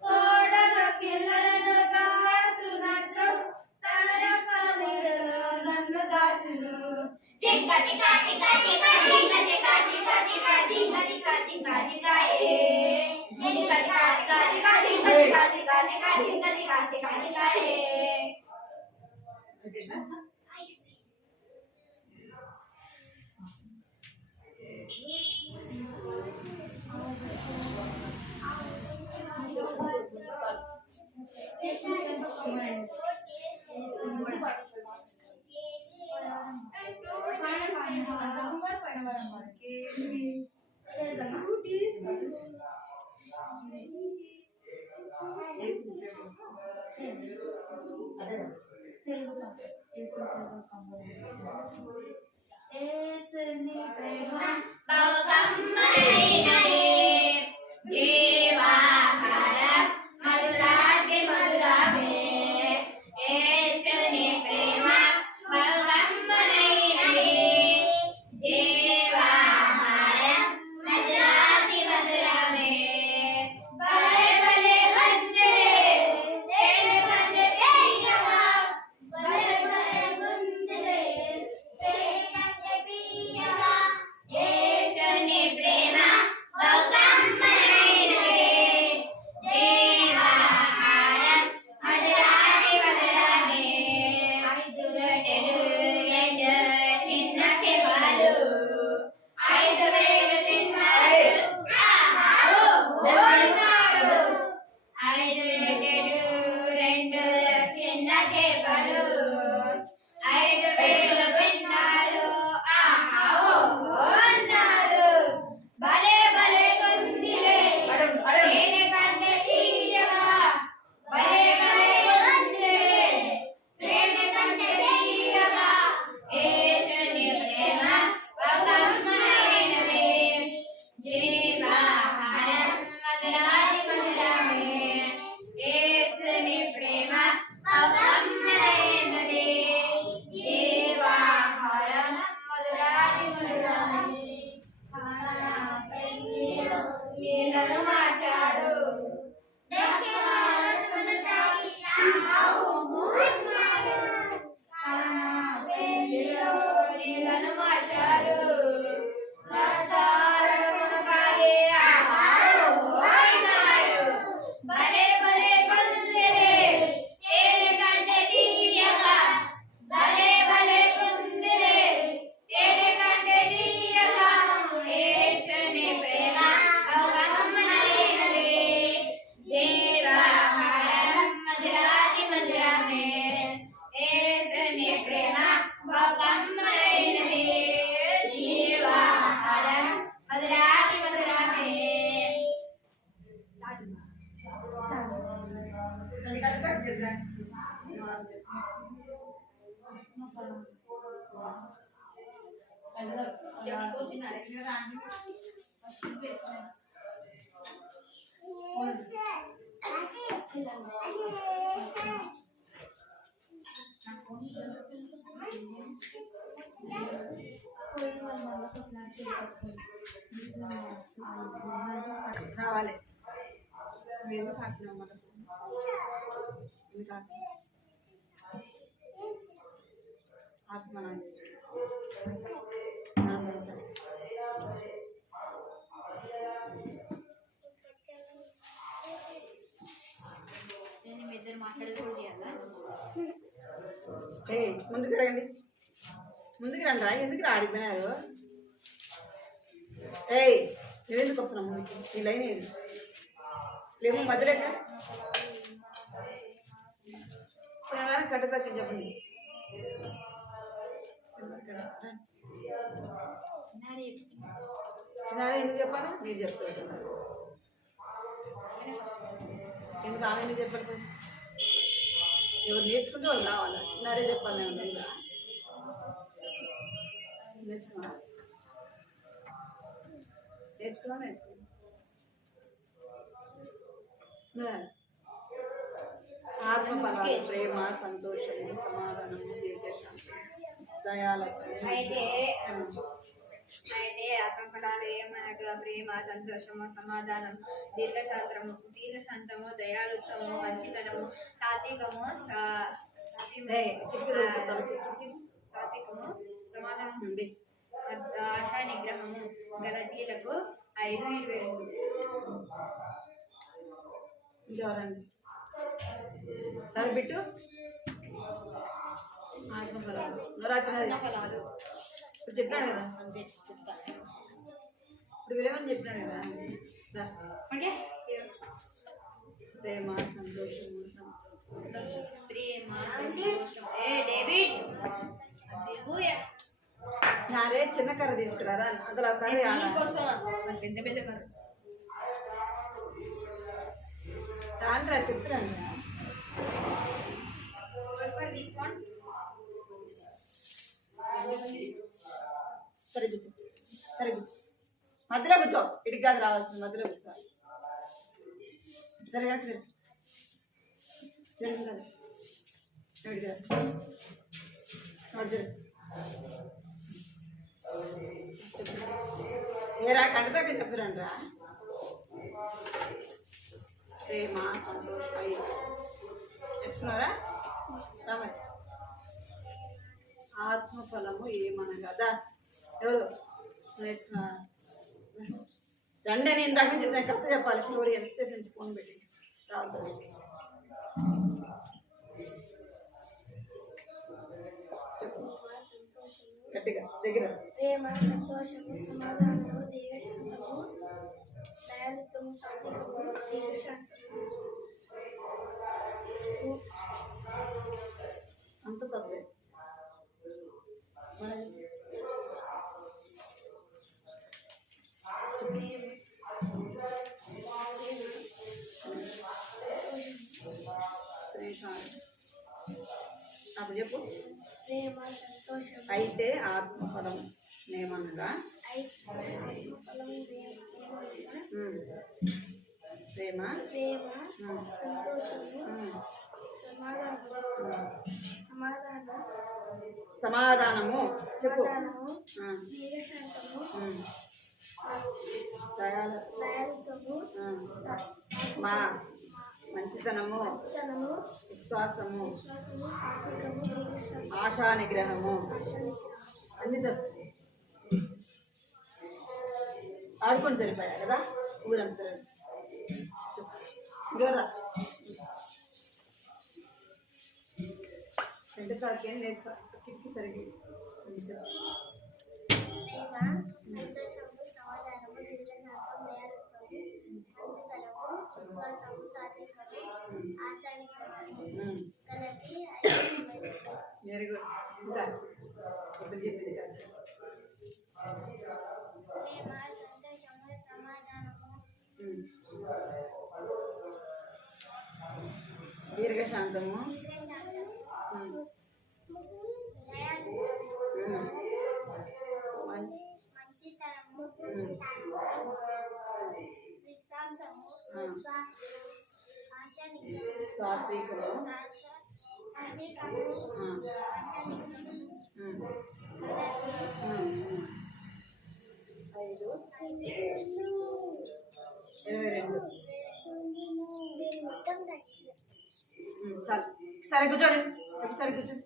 కోడల పిల్లలను కాచున్నట్లు తన యొక్క నీడలో నన్ను దాచును చిక్క చిక్క చిక్క చిక్క జింక చిక్క చిక్క చిక్క జింక చిక్క చిక్క చిక్కాయే జింక చిక్క చిక్క చిక్క జింక చిక్క చిక్క చిక్క జింక చిక్క చిక్క చిక్కాయే యేసుని ప్రేమ బహుకమ్మనైనది జీవాహారం మధురాతి మధురమే యేసుని ప్రేమ బహుకమ్మనైనది జీవాహారం మధురాతి మధురమే భలే భలే గుండె దేని కంటే ప్రియమా భలే భలే గుండె దేని కంటే ప్రియమా యేసుని ప్రేమ నువ్వు ఎందుకు ఆడుతున్నావు మాట ఎందుకు ఆత్మ నేను మీ ఇద్దరు మాట్లాడకూడదు కదా. ఏ ముందుకు రండి, ముందుకు రండి రా. ఎందుకు రా ఆడిపోయినారు? ఏయ్ నువ్వెందుకు వస్తున్నావు ముందుకి? నీ లైన్ ఏది లేము మధ్యలో ఎక్కడ తినగానే కట్టతక్క చెప్పండి. చిన్నారే ఎందుకు చెప్పాలి? మీరు చెప్తారు ఎందుకు ఆమె ఎందుకు చెప్పాలి? ఫస్ట్ ఎవరు నేర్చుకుంటే వాళ్ళు రావాలి. చిన్నారే చెప్పాలి. నేను నేర్చుకున్నా నేర్చుకున్నా ఆత్మఫలాలు ప్రేమ, సంతోషము, సమాధానము, దీర్ఘశాంతి, దయాలత్వం. అయితే ఆత్మఫలాలు ఏమనగా ప్రేమ, సంతోషము, సమాధానం, దీర్ఘశాంతము, దయాలుత్వము, మంచితనము, సాత్వికము, సమాధానం, ఆశా నిగ్రహము. గలతీలకు 5:22. ఇంకెవరండి? సరే బిట్టు ఆత్మఫలాలు ఆత్మఫలాలు ఇప్పుడు చెప్పాడు కదా. అంతే చెప్తా. ఇప్పుడు విలేమని చెప్పినాడు కదా. అంటే ప్రేమ, సంతోషము, ప్రేమ, సంతోషం. డేవిడ్ నారే చిన్న కర్ర తీసుకురారా. అందులో కర్ర కోసం పెద్ద పెద్ద కర్ర రాండ్రా చెప్తున్నాను. సరే కూర్చో, సరే కూర్చో, మధ్యలో కూర్చో. ఇటుకి కాదు రావాల్సింది, మధ్యలో కూర్చో. జరగదు జరుగు కదా, ఇటు కదా ఏరా కంటతో చెప్తురండ్రా. ప్రేమ, సంతోషం అయ్యి తెచ్చుకున్నారా? రామయ్య ఆత్మఫలము ఏమనగా ఎవరు నేర్చుకున్నారా? రండి అని ఇందాక నుంచి చెప్తాను. కరెక్ట్ చెప్పాలి. స్టోరీ ఎంతసేపు నుంచి ఫోన్ పెట్టి రాదు. గట్టిగా దగ్గర. ప్రేమ, సంతోషము, సమాధానము, దీర్ఘశాంతము, దయాలుత్వము, సాత్వికము, దీర్ఘశాంతము. అంత తప్పే. అప్పుడు చెప్పు. ప్రేమ, సంతోషం. అయితే ఆత్మఫలం ఏమనగా ఆత్మఫలము ప్రేమ, ప్రేమ, సంతోషము, సమాధానము చెప్పు. దీర్ఘశాంతము, దయాలుత్వము, మంచితనము, విశ్వాసము, సాత్వికము, దీర్ఘశాంతము, ఆశా నిగ్రహము. అన్ని ఆడుకొని చనిపోయా కదా ఊరంతా. గోరా రెండు కాకేం నేర్చుకో. కిటికీ సరిగ్గా సంతోషము, సమాధానము, దీర్ఘశాంతము, దయాలుత్వము, మంచితనము, విశ్వాసము, సాత్వికము, ఆశా నిగ్రహము. Very good. ఇంకా ఇప్పుడు చెప్పింది కాదు. ప్రేమ, సంతోషము, సమాధానము, దీర్ఘశాంతము, మంచితనము, విశ్వాసము, ఆశా నిగ్రహము, సాత్వికము, ఆశా నిగ్రహము. 5, 22. చాలు సరే కూర్చోండి సరే కూర్చోండి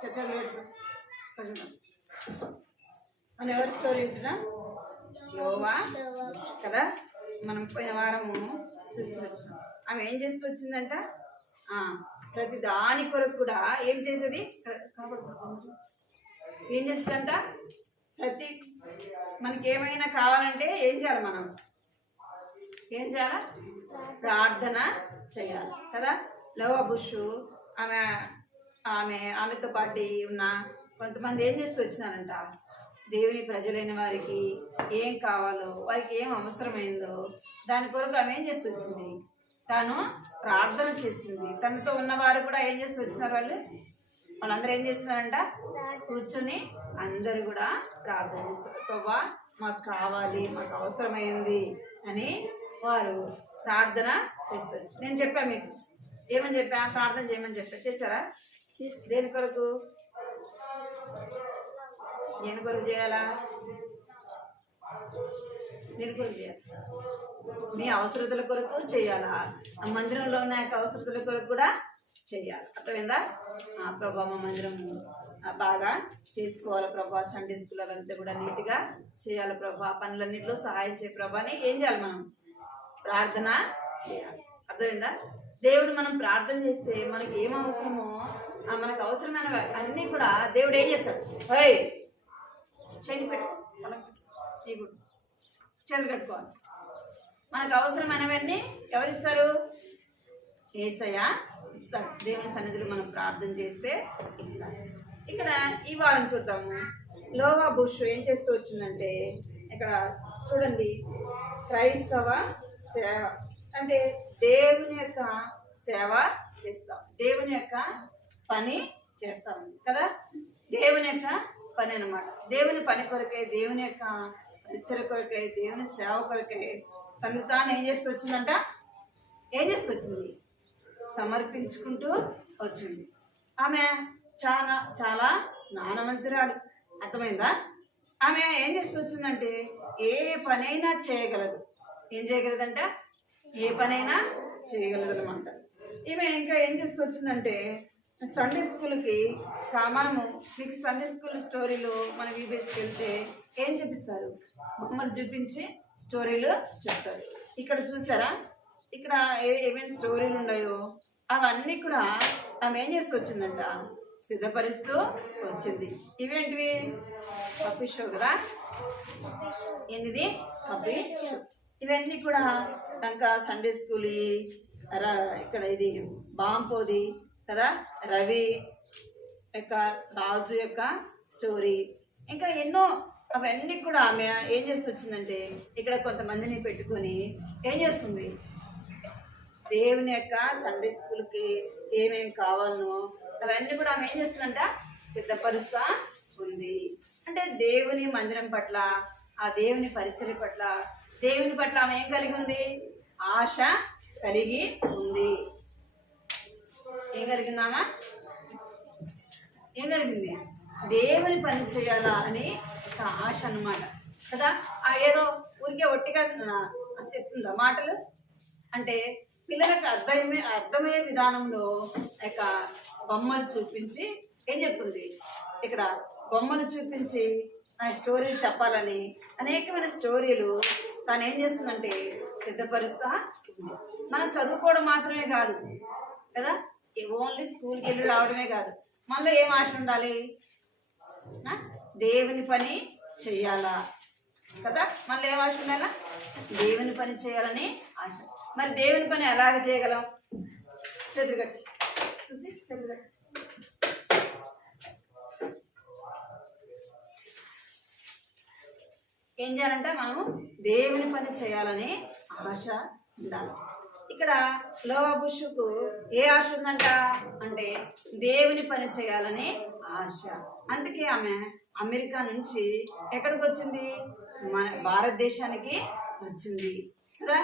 చక్కగా మన ఎవరి స్టోరీ ఉంటుందా యోవా కదా. మనం పోయిన వారము చూస్తూ వచ్చినాం. ఆమె ఏం చేస్తూ వచ్చిందంట, ప్రతి దాని కొరకు కూడా ఏం చేసేది, ఏం చేస్తుందంట, ప్రతి మనకి ఏమైనా కావాలంటే ఏం చేయాలి, మనం ఏం చేయాలా, ప్రార్థన చేయాలి కదా. లోవా బుష్ ఆమెతో పాటు ఉన్న కొంతమంది ఏం చేస్తూ వచ్చినారంట, దేవుని ప్రజలైన వారికి ఏం కావాలో, వారికి ఏం అవసరమైందో దాని కొరకు ఆమె ఏం చేస్తూ వచ్చింది, తాను ప్రార్థన చేసింది. తనతో ఉన్నవారు కూడా ఏం చేస్తూ వచ్చినారు, వాళ్ళందరూ ఏం చేస్తున్నారంట, కూర్చొని అందరూ కూడా ప్రార్థన చేస్తారు. ప్రభా మాకు కావాలి, మాకు అవసరమైంది అని వారు ప్రార్థన చేస్తారు. నేను చెప్పా మీకు ఏమని చెప్పా, ప్రార్థన చేయమని చెప్పా, చేశారా? దేని కొరకు, దేని కొరకు చేయాలా, దేని కొరకు చేయాలి, మీ అవసరతల కొరకు చేయాలా, ఆ మందిరంలో ఉన్న యొక్క అవసరతల కొరకు కూడా చేయాలి. అర్థమైందా? ప్రభా మా మందిరం బాగా చేసుకోవాలి ప్రభా, సండే స్కూల్ అవంతా కూడా నీట్గా చేయాలి ప్రభా, పనులన్నింటిలో సహాయం చేయ ప్రభా అని ఏం చేయాలి, మనం ప్రార్థన చేయాలి. అర్థమైందా? దేవుడు మనం ప్రార్థన చేస్తే మనకి ఏం అవసరమో మనకు అవసరమైన అన్నీ కూడా దేవుడు ఏం చేస్తాడు, చేతి పెట్టు చేతులు కట్టుకోవాలి. మనకు అవసరమైనవన్నీ ఎవరిస్తారు, యేసయ్య ఇస్తాడు. దేవుని సన్నిధిలో మనం ప్రార్థన చేస్తే ఇస్తాడు. ఇక్కడ ఈ వారం చూద్దాము. లోవా బుష్ ఏం చేస్తూ వచ్చిందంటే, ఇక్కడ చూడండి, క్రైస్తవ సేవ అంటే దేవుని యొక్క సేవ చేస్తాం, దేవుని యొక్క పని చేస్తాం కదా. దేవుని యొక్క పని అన్నమాట. దేవుని పని కొరకే, దేవుని యొక్క పరిచయ కొరకే, దేవుని సేవ కొరకే తను తాను ఏం చేస్తూ వచ్చిందంట, ఏం చేస్తూ వచ్చింది, సమర్పించుకుంటూ వచ్చింది. ఆమె చాలా చాలా జ్ఞానవంతురాలు. అర్థమైందా? ఆమె ఏం చేస్తూ వచ్చిందంటే ఏ పనైనా చేయగలదు. ఏం చేయగలదంట, ఏ పనైనా చేయగలదు అనమాట. ఈమె ఇంకా ఏం చేస్తూ వచ్చిందంటే, సండే స్కూల్కి మనము మీకు సండే స్కూల్ స్టోరీలు మన వీబీఎస్కి వెళ్తే ఏం చూపిస్తారు, బొమ్మలు చూపించి స్టోరీలు చెప్తారు. ఇక్కడ చూసారా, ఇక్కడ ఏమేమి స్టోరీలు ఉన్నాయో అవన్నీ కూడా ఆమె ఏం చేస్తూ వచ్చిందంట, సిద్ధపరుస్తూ వచ్చింది. ఇవేంటివి, పప్పీ షో కదా, ఏంటిది పప్పీ షో. ఇవన్నీ కూడా ఇంకా సండే స్కూల్, ఇక్కడ ఇది బాంపోది కదా, రవి యొక్క రాజు యొక్క స్టోరీ, ఇంకా ఎన్నో. అవన్నీ కూడా ఆమె ఏం చేస్తూ వచ్చిందంటే, ఇక్కడ కొంతమందిని పెట్టుకొని ఏం చేస్తుంది, దేవుని యొక్క సండే స్కూల్కి ఏమేమి కావాలనో అవన్నీ కూడా ఆమె ఏం చేస్తుందంట, సిద్ధపరుస్తా ఉంది. అంటే దేవుని మందిరం పట్ల, ఆ దేవుని పరిచర్య పట్ల, దేవుని పట్ల ఆమె ఏం కలిగి ఉంది, ఆశ కలిగి ఉంది. ఏం కలిగిందామా, ఏం కలిగింది, దేవుని పని చేయాలా అని ఒక ఆశ అన్నమాట కదా. ఏదో ఊరికే ఒట్టిగా చెప్తుందా మాటలు, అంటే పిల్లలకు అర్థమయ్యే విధానంలో యొక్క బొమ్మలు చూపించి ఏం చెప్తుంది, ఇక్కడ బొమ్మలు చూపించి ఆ స్టోరీలు చెప్పాలని అనేకమైన స్టోరీలు తను ఏం చేస్తుందంటే సిద్ధపరుస్తా. మనం చదువుకోవడం మాత్రమే కాదు కదా, ఓన్లీ స్కూల్కి వెళ్ళి రావడమే కాదు, మనలో ఏం ఆశ ఉండాలి, దేవుని పని చెయ్యాలా కదా. మళ్ళీ ఏం ఆశ ఉండాలా, దేవుని పని చేయాలని ఆశ. మరి దేవుని పని ఎలాగ చేయగలం, చదువుగట్టు చూసి చదువుగట్టు. ఏం చేయాలంటే మనము దేవుని పని చేయాలని ఆశ ఉండాలి. ఇక్కడ లోవా బుష్కు ఏ ఆశ ఉందంట అంటే దేవుని పని చేయాలని ఆశ. అందుకే ఆమె అమెరికా నుంచి ఎక్కడికి వచ్చింది, మన భారతదేశానికి వచ్చింది కదా.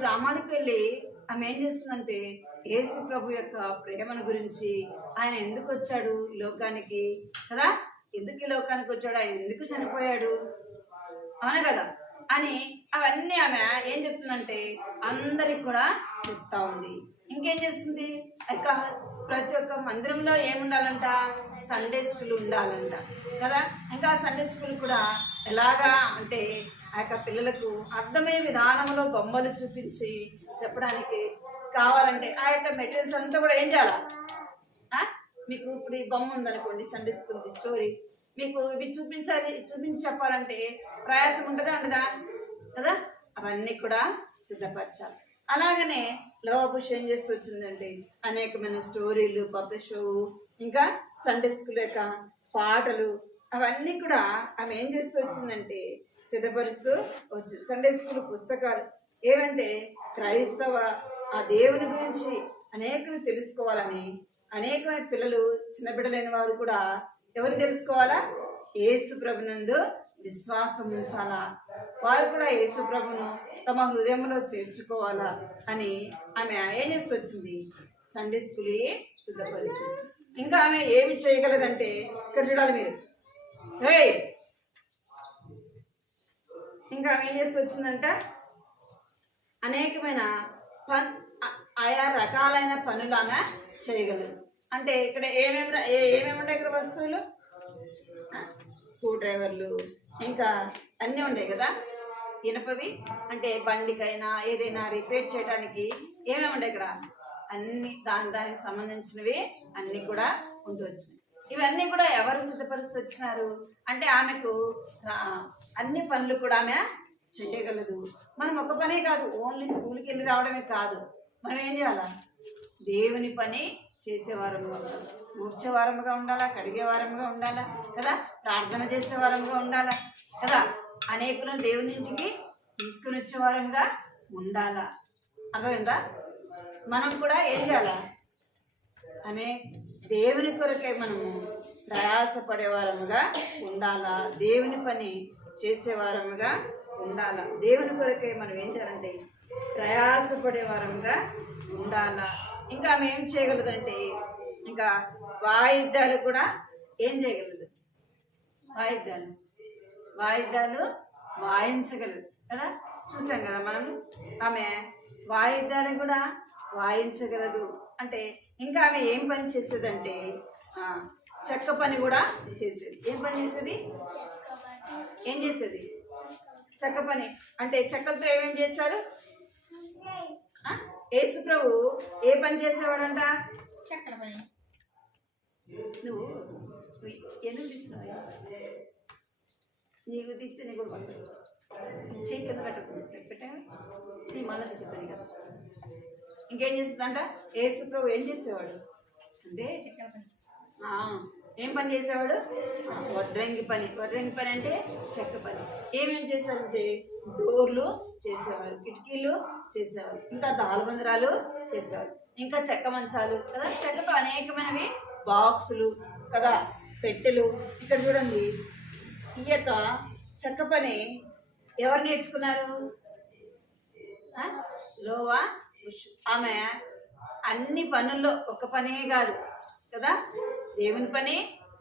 గ్రామానికి వెళ్ళి ఆమె ఏం చేస్తుందంటే యేసు ప్రభు యొక్క ప్రేమను గురించి, ఆయన ఎందుకు వచ్చాడు లోకానికి కదా, ఎందుకు ఈ లోకానికి వచ్చాడు, ఆయన ఎందుకు చనిపోయాడు, అవునా కదా అని అవన్నీ ఆమె ఏం చెప్తుందంటే అందరికి కూడా చెప్తా ఉంది. ఇంకేం చేస్తుంది, ఇక ప్రతి ఒక్క మందిరంలో ఏముండాలంట, సండే స్కూల్ ఉండాలంట కదా. ఇంకా సండే స్కూల్ కూడా ఎలాగా అంటే ఆ యొక్క పిల్లలకు అర్థమయ్యే విధానంలో బొమ్మలు చూపించి చెప్పడానికి కావాలంటే ఆ యొక్క మెటీరియల్స్ అంతా కూడా ఏం చేయాలా, మీకు ఇప్పుడు ఈ బొమ్మ ఉందనుకోండి, సండే స్కూల్ది స్టోరీ, మీకు ఇవి చూపించి చెప్పాలంటే ప్రయాసం ఉంటుందా ఉండదా కదా. అవన్నీ కూడా సిద్ధపరచాలి. అలాగనే లవబుష్ ఏం చేస్తూ వచ్చిందంటే అనేకమైన స్టోరీలు, పబ్లిక్ షో, ఇంకా సండే స్కూల్ యొక్క పాటలు అవన్నీ కూడా ఆమె ఏం చేస్తూ వచ్చిందంటే సిద్ధపరుస్తూ వచ్చింది. సండే స్కూల్ పుస్తకాలు ఏమంటే క్రైస్తవ ఆ దేవుని గురించి అనేకవి తెలుసుకోవాలని, అనేకమైన పిల్లలు చిన్న బిడ్డలైన వారు కూడా ఎవరు తెలుసుకోవాలా, యేసు ప్రభునందు విశ్వాసం ఉంచాలా, వారు కూడా యేసు ప్రభును తమ హృదయంలో చేర్చుకోవాలా అని ఆమె ఏం చేస్తూ వచ్చింది, సండే స్కూల్ సిద్ధపరుస్తుంది. ఇంకా ఆమె ఏమి చేయగలదంటే ఇక్కడ చూడాలి మీరు, ఇంకా ఆమె ఏం చేస్తూ వచ్చిందంట అనేకమైన ఆయా రకాలైన పనులు ఆమె చేయగలరు. అంటే ఇక్కడ ఏమేమి ఉంటాయి ఇక్కడ వస్తువులు, స్క్రూ డ్రైవర్లు ఇంకా అన్నీ ఉన్నాయి కదా, ఇనపవి. అంటే బండికైనా ఏదైనా రిపేర్ చేయడానికి ఏమేమి ఉంటాయి ఇక్కడ, అన్ని దానికి సంబంధించినవి అన్నీ కూడా ఉంటూ వచ్చినాయి. ఇవన్నీ కూడా ఎవరు సిద్ధపరుస్తూ వచ్చినారు అంటే ఆమెకు అన్ని పనులు కూడా ఆమె చేయగలదు. మనం ఒక పనే కాదు, ఓన్లీ స్కూల్కి వెళ్ళి రావడమే కాదు, మనం ఏం చేయాలా, దేవుని పని చేసేవారముగా ఉండాలి, ఊడ్చేవారముగా ఉండాలా, కడిగేవారముగా ఉండాలా కదా, ప్రార్థన చేసేవారముగా ఉండాలా కదా, అనేకులను దేవుని ఇంటికి తీసుకుని వచ్చేవారముగా ఉండాలా. అర్థమైందా? మనం కూడా ఏం చేయాలా, దేవుని కొరకే మనము ప్రయాసపడేవారముగా ఉండాలా, దేవుని పని చేసేవారముగా ఉండాలా. దేవుని కొరకే మనం ఏం చేయాలంటే ప్రయాసపడేవారముగా ఉండాలా. ఇంకా ఆమె ఏం చేయగలదంటే ఇంకా వాయిద్యాలు కూడా ఏం చేయగలదు, వాయిద్యాలు వాయించగలదు కదా. చూసాం కదా మనం, ఆమె వాయిద్యాలు కూడా వాయించగలదు. అంటే ఇంకా ఆమె ఏం పని చేసేదంటే చెక్క పని కూడా చేసేది. ఏం పని చేసేది, ఏం చేసేది, చెక్క పని. అంటే చెక్కలతో ఏమేమి చేస్తారు, యేసు ప్రభు ఏ పని చేసేవాడంట, చెక్కల పని. నువ్వు ఎందుకు తీస్తున్నావు, నీకు తీస్తే నీకు కూడా పడుతుంది, చేయి కింద పెట్టకుండా మళ్ళీ చెప్పాను కదా. ఇంకేం చేస్తుందంట, యేసు ప్రభు ఏం చేసేవాడు అంటే చెక్కల పని. ఏం పని చేసేవాడు, వడ్రంగి పని. వడ్రంగి పని అంటే చెక్క పని. ఏమేమి చేశారంటే డోర్లు చేసేవారు, కిటికీలు చేసేవారు, ఇంకా దాల్బందరాలు చేసేవారు, ఇంకా చెక్క మంచాలు కదా, చెక్కతో అనేకమైనవి బాక్సులు కదా, పెట్టెలు. ఇక్కడ చూడండి, ఈ యొక్క చెక్క పని ఎవరు నేర్చుకున్నారు, లోవా బుష్. ఆమె అన్ని పనుల్లో ఒక పనే కాదు కదా, దేవుని పని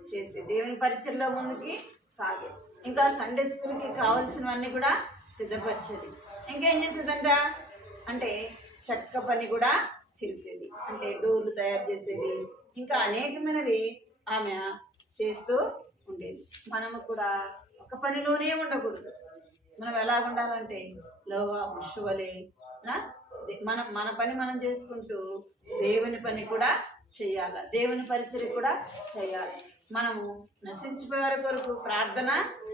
చేసి దేవుని పరిచయంలో ముందుకి సాగే. ఇంకా సండే స్కూల్కి కావాల్సినవన్నీ కూడా సిద్ధపరిచేది. ఇంకేం చేసేదంట అంటే చెక్క పని కూడా చేసేది, అంటే డోర్లు తయారు చేసేది, ఇంకా అనేకమైనవి ఆమె చేస్తూ ఉండేది. మనము కూడా ఒక పనిలోనే ఉండకూడదు. మనం ఎలా ఉండాలంటే లోవా బుషువలే మన పని మనం చేసుకుంటూ దేవుని పని కూడా చేయాలి, దేవుని పరిచర్య కూడా చేయాలి. మనము నశించిపోయే కొరకు ప్రార్థన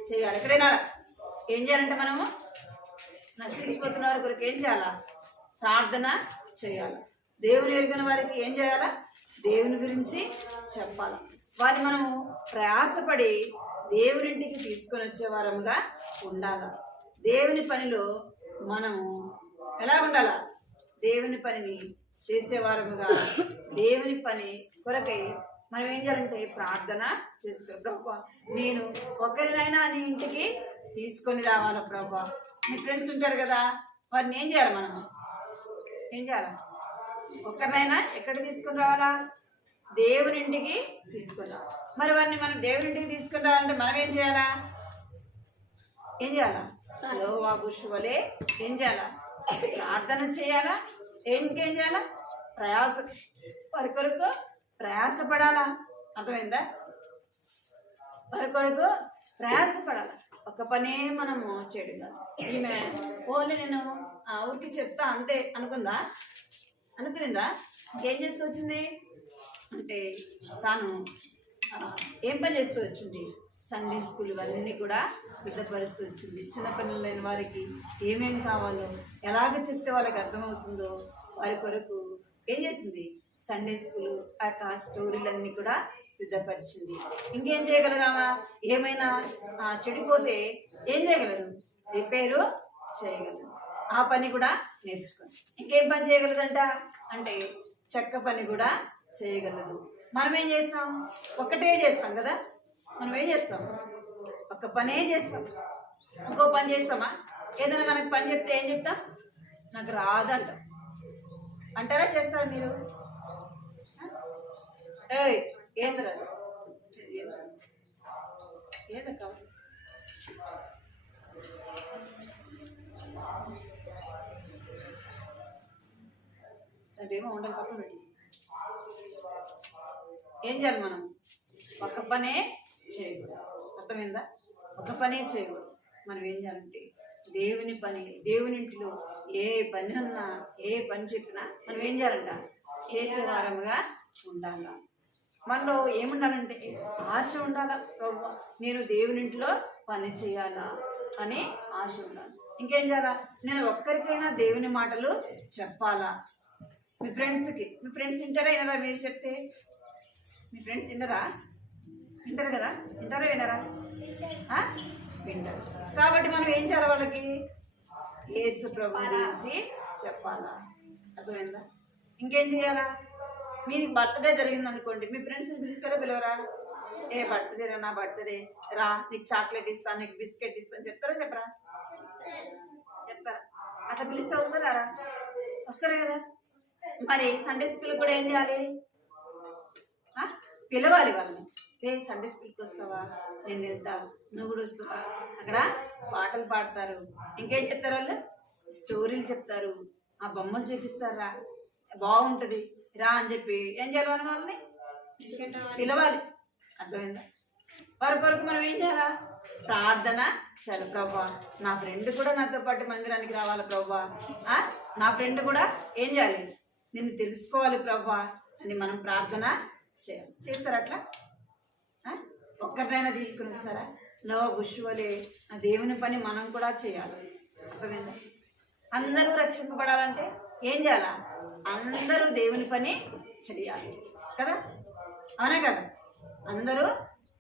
చేయాలి. ఎక్కడైనా ఏం చేయాలంటే మనము నశించిపోతున్న వారి కొరకు ఏం చేయాలా, ప్రార్థన చేయాలి. దేవుని ఎరిగిన వారికి ఏం చేయాలా, దేవుని గురించి చెప్పాలి. వారిని మనము ప్రయాసపడి దేవునింటికి తీసుకొని వచ్చేవారముగా ఉండాలి. దేవుని పనిలో మనము ఎలా ఉండాలా, దేవుని పనిని చేసేవారముగా, దేవుని పని కొరకై మనం ఏం చేయాలంటే ప్రార్థన చేసుకోవాలి. ప్రభా, నేను ఒకరినైనా నీ ఇంటికి తీసుకొని రావాలా ప్రభా. మీ ఫ్రెండ్స్ ఉంటారు కదా, వారిని ఏం చేయాలి, మనం ఏం చేయాలి, ఒక్కరినైనా ఎక్కడ తీసుకొని రావాలా, దేవుని ఇంటికి తీసుకొని రావాలి. మరి వారిని మనం దేవుని ఇంటికి తీసుకొని రావాలంటే మనం ఏం చేయాలా, నోవా బుష్ వలె ఏం చేయాలా? ప్రార్థన చేయాలా? ఏం చేయాలా? వారి కొరకు ప్రయాసపడాలా? అర్థమైందా? వారి కొరకు ప్రయాసపడాలి. ఒక పనే మనము చేయడం కాదు. ఈమె ఓన్లీ నేను ఊరికి చెప్తా అంతే అనుకుందా? ఇంకేం చేస్తూ వచ్చింది అంటే తాను ఏం పని చేస్తూ వచ్చింది? సండే స్కూల్ అన్నీ కూడా సిద్ధపరుస్తూ వచ్చింది. చిన్నపిల్లలు లేని వారికి ఏమేం కావాలో ఎలాగ చెప్తే వాళ్ళకి అర్థమవుతుందో వారి కొరకు ఏం చేసింది? సండే స్కూల్ ఆ స్టోరీలన్నీ కూడా సిద్ధపరిచింది. ఇంకేం చేయగలదామా? ఏమైనా చెడిపోతే ఏం చేయగలదు? రిపేరు చేయగలదు. ఆ పని కూడా నేర్చుకోండి. ఇంకేం పని చేయగలదంట అంటే చెక్క పని కూడా చేయగలదు. మనం ఏం చేస్తాం? ఒక్కటే చేస్తాం కదా. మనం ఏం చేస్తాం? ఒక్క పనే చేస్తాం. ఇంకో పని చేస్తామా? ఏదైనా మనకు పని చెప్తే ఏం చెప్తాం? నాకు రాదంట అంటారా? చేస్తారా మీరు? ఏంది రాదు? ఏదక్క అదేమో ఉండాలి పక్కన పెట్టి. ఏం చేయాలి మనం? ఒక పనే చేయకూడదు. అర్థమైందా? ఒక పనే చేయకూడదు. మనం ఏం చేయాలంటే దేవుని పని, దేవునింటిలో ఏ పని ఉన్నా ఏ పని చెప్పినా మనం ఏం చేయాలంట? చేసేవారముగా ఉండాలా. మనలో ఏముండాలంటే ఆశ ఉండాలా. ప్రభువా నేను దేవునింటిలో పని చేయాలా అనే ఆశ ఉండాలి. ఇంకేం చేయాలా? నేను ఒక్కరికైనా దేవుని మాటలు చెప్పాలా. మీ ఫ్రెండ్స్ వింటారా వినరా? మీరు చెప్తే మీ ఫ్రెండ్స్ వింటారు కదా? వినరా? వింటారు. కాబట్టి మనం ఏం చేయాలి? వాళ్ళకి యేసు ప్రభు గురించి చెప్పాలా. అర్థమైందా? ఇంకేం చేయాలా? మీకు బర్త్డే జరిగింది అనుకోండి, మీ ఫ్రెండ్స్ని పిలుస్తారా పిలవరా? ఏ బర్త్డే రా, నా బర్త్డే రా, నీకు చాక్లెట్ ఇస్తాను, నీకు బిస్కెట్ ఇస్తాను చెప్పరా? చెప్తారా? అట్లా పిలిస్తే వస్తారా? వస్తారు కదా. మరి సండే స్కూల్ కూడా ఏం చేయాలి? పిలవాలి వాళ్ళని. సండే స్కూల్కి వస్తావా? నేను వెళ్తా, నువ్వు కూడా వస్తావా? అక్కడ పాటలు పాడతారు. ఇంకేం చెప్తారు? వాళ్ళు స్టోరీలు చెప్తారు, ఆ బొమ్మలు చూపిస్తారా, బాగుంటుంది రా అని చెప్పి ఏం చేయాలి? వాళ్ళని పిలవాలి. అర్థమైందా? వారి కొరకు మనం ఏం చేయాలా? ప్రార్థన చేయాలి. ప్రభా నా ఫ్రెండ్ కూడా నాతో పాటు మందిరానికి రావాలి ప్రభా. నా ఫ్రెండ్ కూడా ఏం చేయాలి? నిన్ను తెలుసుకోవాలి ప్రభా అని మనం ప్రార్థన చేయాలి. చేస్తారా అట్లా? ఒక్కరినైనా తీసుకుని వస్తారా? నోవా బుష్ వలె ఆ దేవుని పని మనం కూడా చేయాలి. అర్థమైందా? అందరూ రక్షింపబడాలంటే ఏం చేయాలా? అందరూ దేవుని పని చేయాలి కదా. అవునా కదా? అందరూ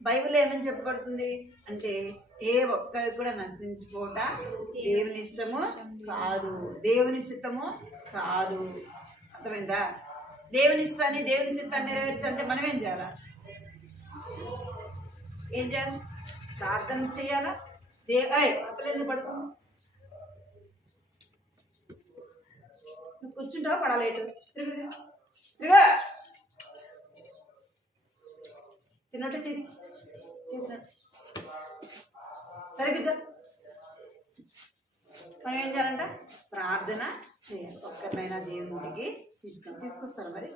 బైబిల్లో ఏమని చెప్పబడుతుంది అంటే ఏ ఒక్కరికి కూడా నశించిపోట దేవుని ఇష్టము కాదు, దేవుని చిత్తము కాదు. అర్థమైందా? దేవుని ఇష్టాన్ని, దేవుని చిత్తాన్ని నెరవేర్చాలంటే మనం ఏం చేయాలా? ఏం చేయాలి? ప్రార్థన చేయాలా. అప్పులేదు పడుకో. నువ్వు కూర్చుంటావా? పడాలేటు తిరుగా తిన్నట్టు చేతినట్టు సరే కూర్చో. మనం ఏం చేయాలంట? ప్రార్థన చేయాలి. ఒక్కరినైనా దేవునికి తీసుకొస్తారా? మరి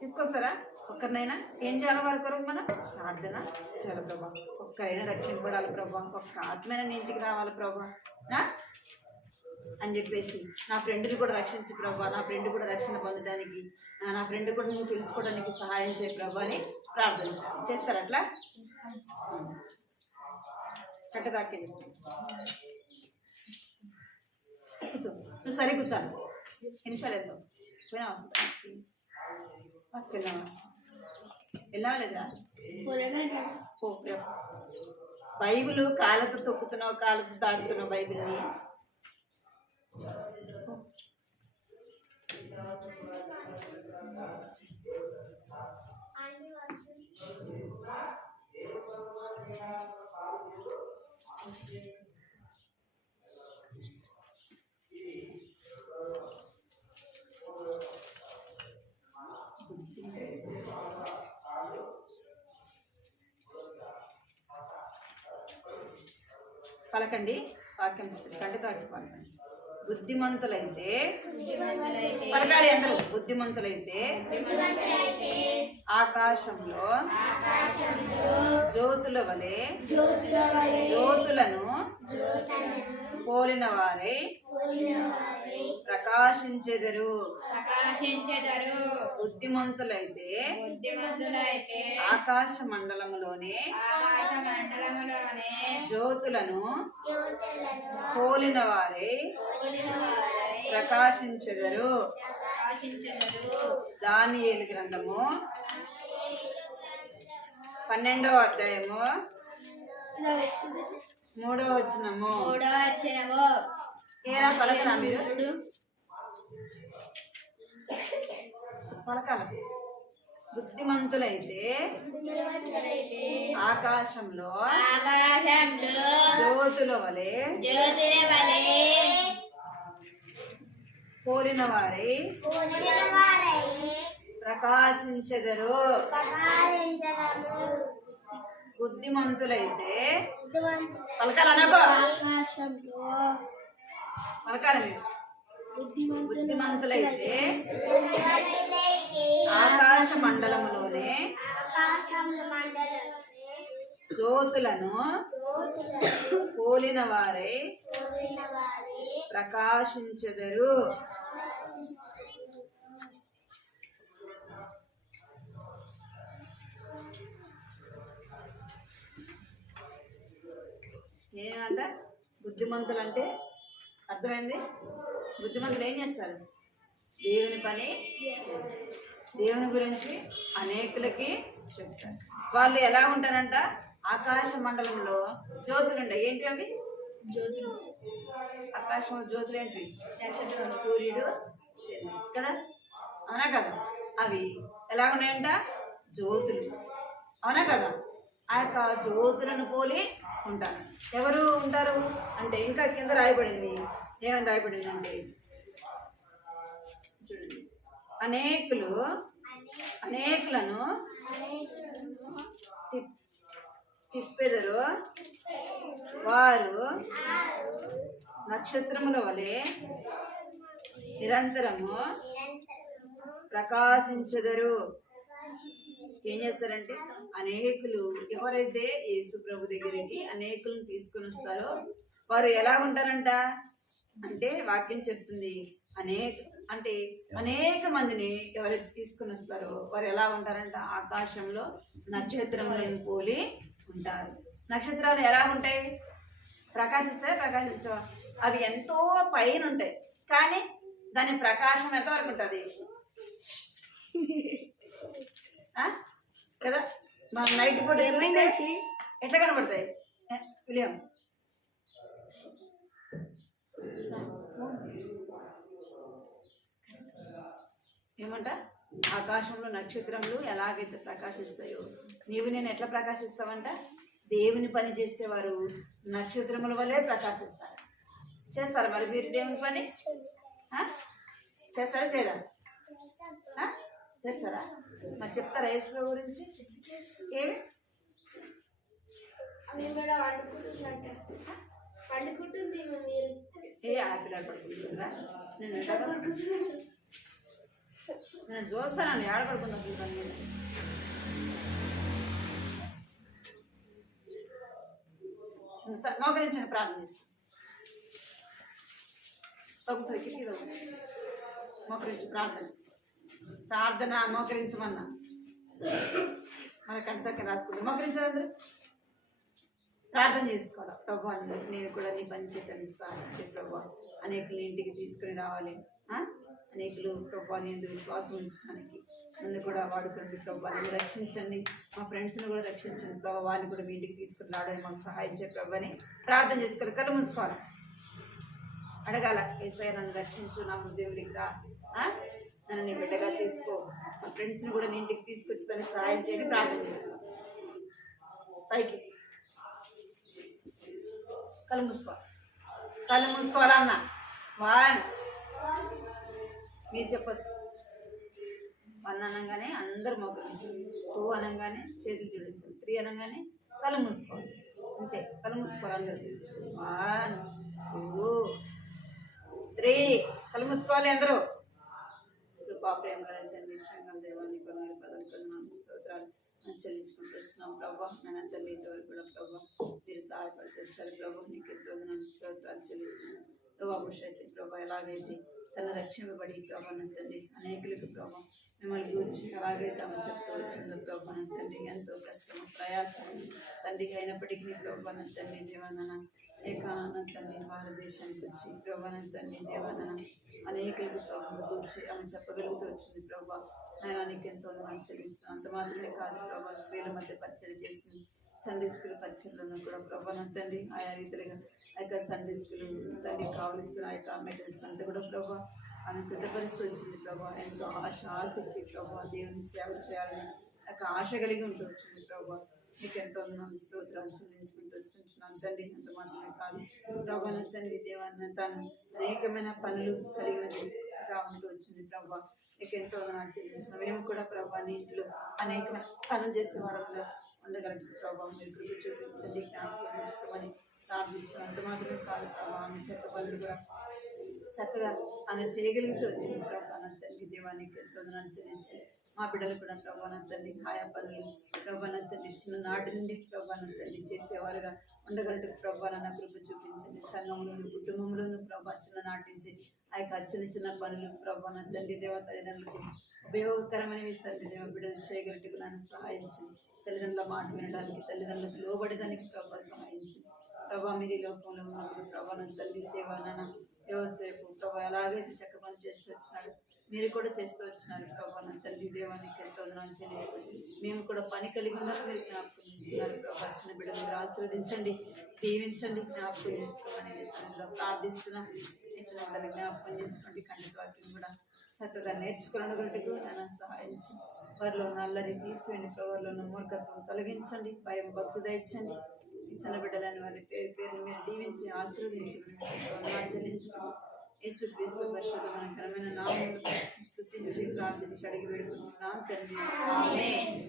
తీసుకొస్తారా? ఒక్కరినైనా ఏం చేయాలి? వారి కొరకు మనం ప్రార్థన చేయాలి. ప్రభా ఒక్కరైనా రక్షింపబడాలి ప్రభా, ఒక్క ఆత్మైన నీ ఇంటికి రావాలి ప్రభా అని చెప్పేసి నా ఫ్రెండ్ని కూడా రక్షించి ప్రభా, నా ఫ్రెండ్ కూడా రక్షణ పొందడానికి, నా ఫ్రెండ్ కూడా నేను తెలుసుకోవడానికి సహాయం చేయ ప్రభా అని ప్రార్థన చేస్తారు. అట్లా కట్టదాకే కూర్చో. నువ్వు సరే కూర్చోను. ఎన్ని నిమిషాలు వెళ్తావు? పోయినా బస్కి వెళ్ళావా లేదా? బైబిల్ కాళ్ళతో తొక్కుతున్నావు, కాళ్ళతో దాటుతున్నావు బైబిల్ని. పలకండి. వాక్యం కంటి తాకి పలకండి. బుద్ధిమంతులైతే పలకాలి అందరూ. బుద్ధిమంతులైతే ఆకాశంలో జ్యోతుల వలె జ్యోతులను పోలిన వారై ప్రకాశించెదరు. బుద్ధిమంతులైతే ఆకాశ మండలములోనే జ్యోతులను పోలిన వారై ప్రకాశించెదరు. దానియేలు గ్రంథము 12వ అధ్యాయము 3వ వచనము. ఏరా పలకరా మీరు? పలకాల. బుద్ధిమంతులైతే ఆకాశంలో జ్యోతుల వలె కోరిన వారై ప్రకాశించెదరు. బుద్ధిమంతులైతే పలకాలనకో పలకాలి మీరు. బుద్ధిమంతులైతే ఆకాశ మండలంలోనే జ్యోతులను పోలిన వారై ప్రకాశించెదరు. ఏమంట బుద్ధిమంతులు అంటే? అర్థమైంది? బుద్ధిమంతులు ఏం చేస్తారు? దేవుని పని చేస్తారు. దేవుని గురించి అనేకులకి చెప్తారు. వాళ్ళు ఎలా ఉంటారంట? ఆకాశ మండలంలో జ్యోతులు ఉంటాయి. ఏంటి అవి? ఆకాశంలో జ్యోతులు ఏంటి? సూర్యుడు, చంద్రుడు కదా, అవునా కదా? అవి ఎలా ఉన్నాయంట? జ్యోతులు, అవునా కదా? ఆ యొక్క జ్యోతులను పోలి ఉంటారు. ఎవరు ఉంటారు అంటే ఇంకా కింద రాయబడింది. ఏమని రాయబడింది అంటే చూడండి, అనేకులను తిప్పెదరు. వారు నక్షత్రముల వలె నిరంతరము ప్రకాశించెదరు. ఏం చేస్తారంటే అనేకులు ఎవరైతే యేసు ప్రభు దగ్గరికి అనేకులను తీసుకుని వస్తారో వారు ఎలా ఉంటారంట అంటే వాక్యం చెప్తుంది. అనేక మందిని ఎవరైతే తీసుకుని వస్తారో వారు ఎలా ఉంటారంట? ఆకాశంలో నక్షత్రములను పోలి ఉంటారు. నక్షత్రాలు ఎలా ఉంటాయి? ప్రకాశిస్తాయి, ప్రకాశించవా? అవి ఎంతో పైన ఉంటాయి, కానీ దాని ప్రకాశం ఎంతవరకు ఉంటుంది కదా? మనం నైట్ పూట చూస్తే ఎట్లా కనబడతాయి? విలియం ఏమంట? ఆకాశంలో నక్షత్రములు ఎలాగైతే ప్రకాశిస్తాయో నీవు నేను ఎట్లా ప్రకాశిస్తావంట? దేవుని పని చేసేవారు నక్షత్రముల వల్లే ప్రకాశిస్తారు. చేస్తారా మరి మీరు దేవుని పని? చేస్తారా చేయరా? చేస్తారా? మరి చెప్తారా యేసు ప్రభు గురించి? ఏమి ఏ ఆపిలాడు పడుకుంటుందా? నేను చూస్తానండి ఆడపడుకుందాం. మోకరించండి, ప్రార్థన చేస్తాను. మోకరించి ప్రార్థన మోకరించమన్నా మన కంటకి రాసుకుందాం. మోకరించారు అందరూ ప్రార్థన చేసుకోవాలి. ప్రభు నేను కూడా నీ పని చేయడానికి సాధించే ప్రభు అనేకులు ఇంటికి తీసుకుని రావాలి. అనేకులు ప్రభాని ఎందుకు విశ్వాసం ఉంచడానికి నన్ను కూడా వాడుకోండి ప్రభా. నన్ను రక్షించండి, మా ఫ్రెండ్స్ని కూడా రక్షించండి ప్రభా. వారిని కూడా మీ ఇంటికి తీసుకుని రావడానికి మాకు సహాయం చేయ ప్రభాని ప్రార్థన చేసుకోవాలి. కళ్ళు మూసుకోవాలి, అడగాల. ఏసయ్య నన్ను రక్షించు, నా హృదయంలోకి రా, నన్ను నీ బిడ్డగా చేసుకో, మా ఫ్రెండ్స్ని కూడా నీ ఇంటికి తీసుకొచ్చి దానికి సహాయం చేయని ప్రార్థన చేసుకోవాలి. పైకి కళ్ళు మూసుకోవాలన్న. 1 మీరు చెప్పదు. 1 అనగానే అందరు మోకరించాలి. 2 అనగానే చేతులు జోడించాలి. 3 అనగానే కళ్ళు మూసుకోవాలి. అంతే కళ్ళు మూసుకోవాలి అందరూ 1 2 3 కళ్ళు మూసుకోవాలి అందరూ కృపా ప్రేమ తండ్రి ఇచ్చిన దేవాన్ని కొన్ని పదం స్తోత్రాలు చెల్లించుకుంటూ వస్తున్నాం ప్రభా నేను తండ్రి ఇంతవరకు కూడా ప్రభా మీరు సహాయపడుతూ వచ్చారు ప్రభా నీకు ఎంతో స్తోత్రాలు చెల్లిస్తున్నాను ప్రభా అయితే ప్రభా ఎలాగైతే తను రక్షింపబడి ప్రభానం తండ్రి అనేకులకు ప్రభా మిమ్మల్ని గురించి ఎలాగైతే ఆమె చెప్తూ వచ్చిందో ప్రభానం తండ్రి ఎంతో కష్టము ప్రయాసం తండ్రికి అయినప్పటికీ ప్రభానం తండ్రి దేవానన ఏకానం తండ్రి భారతదేశానికి వచ్చి ప్రభానం తండ్రి దేవానన అనేకులకు ప్రభావం గురించి ఆమె చెప్పగలుగుతూ వచ్చింది ప్రభా నేను నీకు ఎంతో చెల్లిస్తాను అంత మాత్రమే కాదు ప్రభా స్త్రీల మధ్య పరిచయం చేసింది సండే స్కూల్ పరిచయంలోనూ కూడా ప్రభానం తండ్రి ఆయా రీతిగా ఆ యొక్క సండే స్కూల్ తండ్రి కావలసిన ఆ యొక్క మెటీరియల్స్ అంతా కూడా ప్రభా ఆమె సిద్ధపరుస్తూ వచ్చింది ప్రభా ఎంతో ఆసక్తి ప్రభా దేవుని సేవ చేయాలని యొక్క ఆశ కలిగి ఉంటూ వచ్చింది ప్రభా నీకు ఎంతో స్తోత్రాలు చెల్లించుకుంటూ వస్తుంటున్నాను తండ్రి అంత మాత్రమే కాదు ప్రభా తండ్రి దేవాన్ని తాను అనేకమైన పనులు కలిగినదిగా ఉంటూ వచ్చింది ప్రభా నీకు ఎంతో చెల్లిస్తున్నాం మేము కూడా ప్రభా నీ ఇంట్లో అనేక పనులు చేసే వారంగా ఉండగలిగిన ప్రభావం మీరు కృప చూపించండి జ్ఞాపకం చేసుకోమని ప్రార్థిస్తాం అంత మాత్రమే కాదు ప్రభావ ఆమె చెక్క పనులు కూడా చక్కగా ఆమె చేయగలుగుతూ వచ్చింది ప్రభావం తండ్రి దేవానికి ఎంతో చెల్లిస్తే మా బిడ్డలు కూడా ప్రభావం తండ్రి ఆయా పనులు ప్రభావం తండ్రి చిన్ననాటి నుండి ప్రభావం తండ్రి చేసేవారుగా ఉండగలటకు ప్రభావాలన్న కృప చూపించండి సంఘంలోను కుటుంబంలోను ప్రభా చిన్ననాటి నుంచి ఆ యొక్క చిన్న చిన్న పనులు ప్రభావం తండ్రి దేవ తల్లిదండ్రులకు ఉపయోగకరమైనవి తండ్రి దేవ బిడ్డలు చేయగలటకు నన్ను సహాయించింది తల్లిదండ్రుల మాట వినడానికి తల్లిదండ్రులకు లోబడడానికి ప్రభావ సహాయించింది ప్రభా మీరు ఈ లోకంలో ఉన్నప్పుడు ప్రభావం తండ్రి దేవాలన్న యోసేపు ప్రభా ఎలాగైతే చక్క పని చేస్తూ వచ్చినాడు మీరు కూడా చేస్తూ వచ్చినారు ప్రభావం తండ్రి దేవానికి ఎంతో చెల్లిస్తుంది మేము కూడా పని కలిగి ఉన్నారని మీరు జ్ఞాపకం చేస్తున్నారు ప్రభా చిన్న బిడ్డలు మీరు ఆశీర్వదించండి దీవించండి జ్ఞాపకం చేసుకోమని ప్రార్థిస్తున్నాం ఇచ్చిన బిడ్డలు జ్ఞాపకం చేసుకోండి ఖండిత వాక్యం కూడా చక్కగా నేర్చుకున్నగట్టుకు నన్ను సహాయించి వారిలో ఉన్న అల్లరి తీసివేయండి వారిలో ఉన్న మూర్ఖత్వం తొలగించండి భయం భక్తి దయచండి చిన్న బిడ్డలని వారి పేరుని మీరు దీవించి ఆశీర్వదించండి చెల్లించుకోండి యేసుక్రీస్తు పరిశుద్ధమైన ఘనమైన నామములో స్తుతించి ప్రార్థించి అడిగి వేడుకుంటున్నాం తండ్రి ఆమేన్.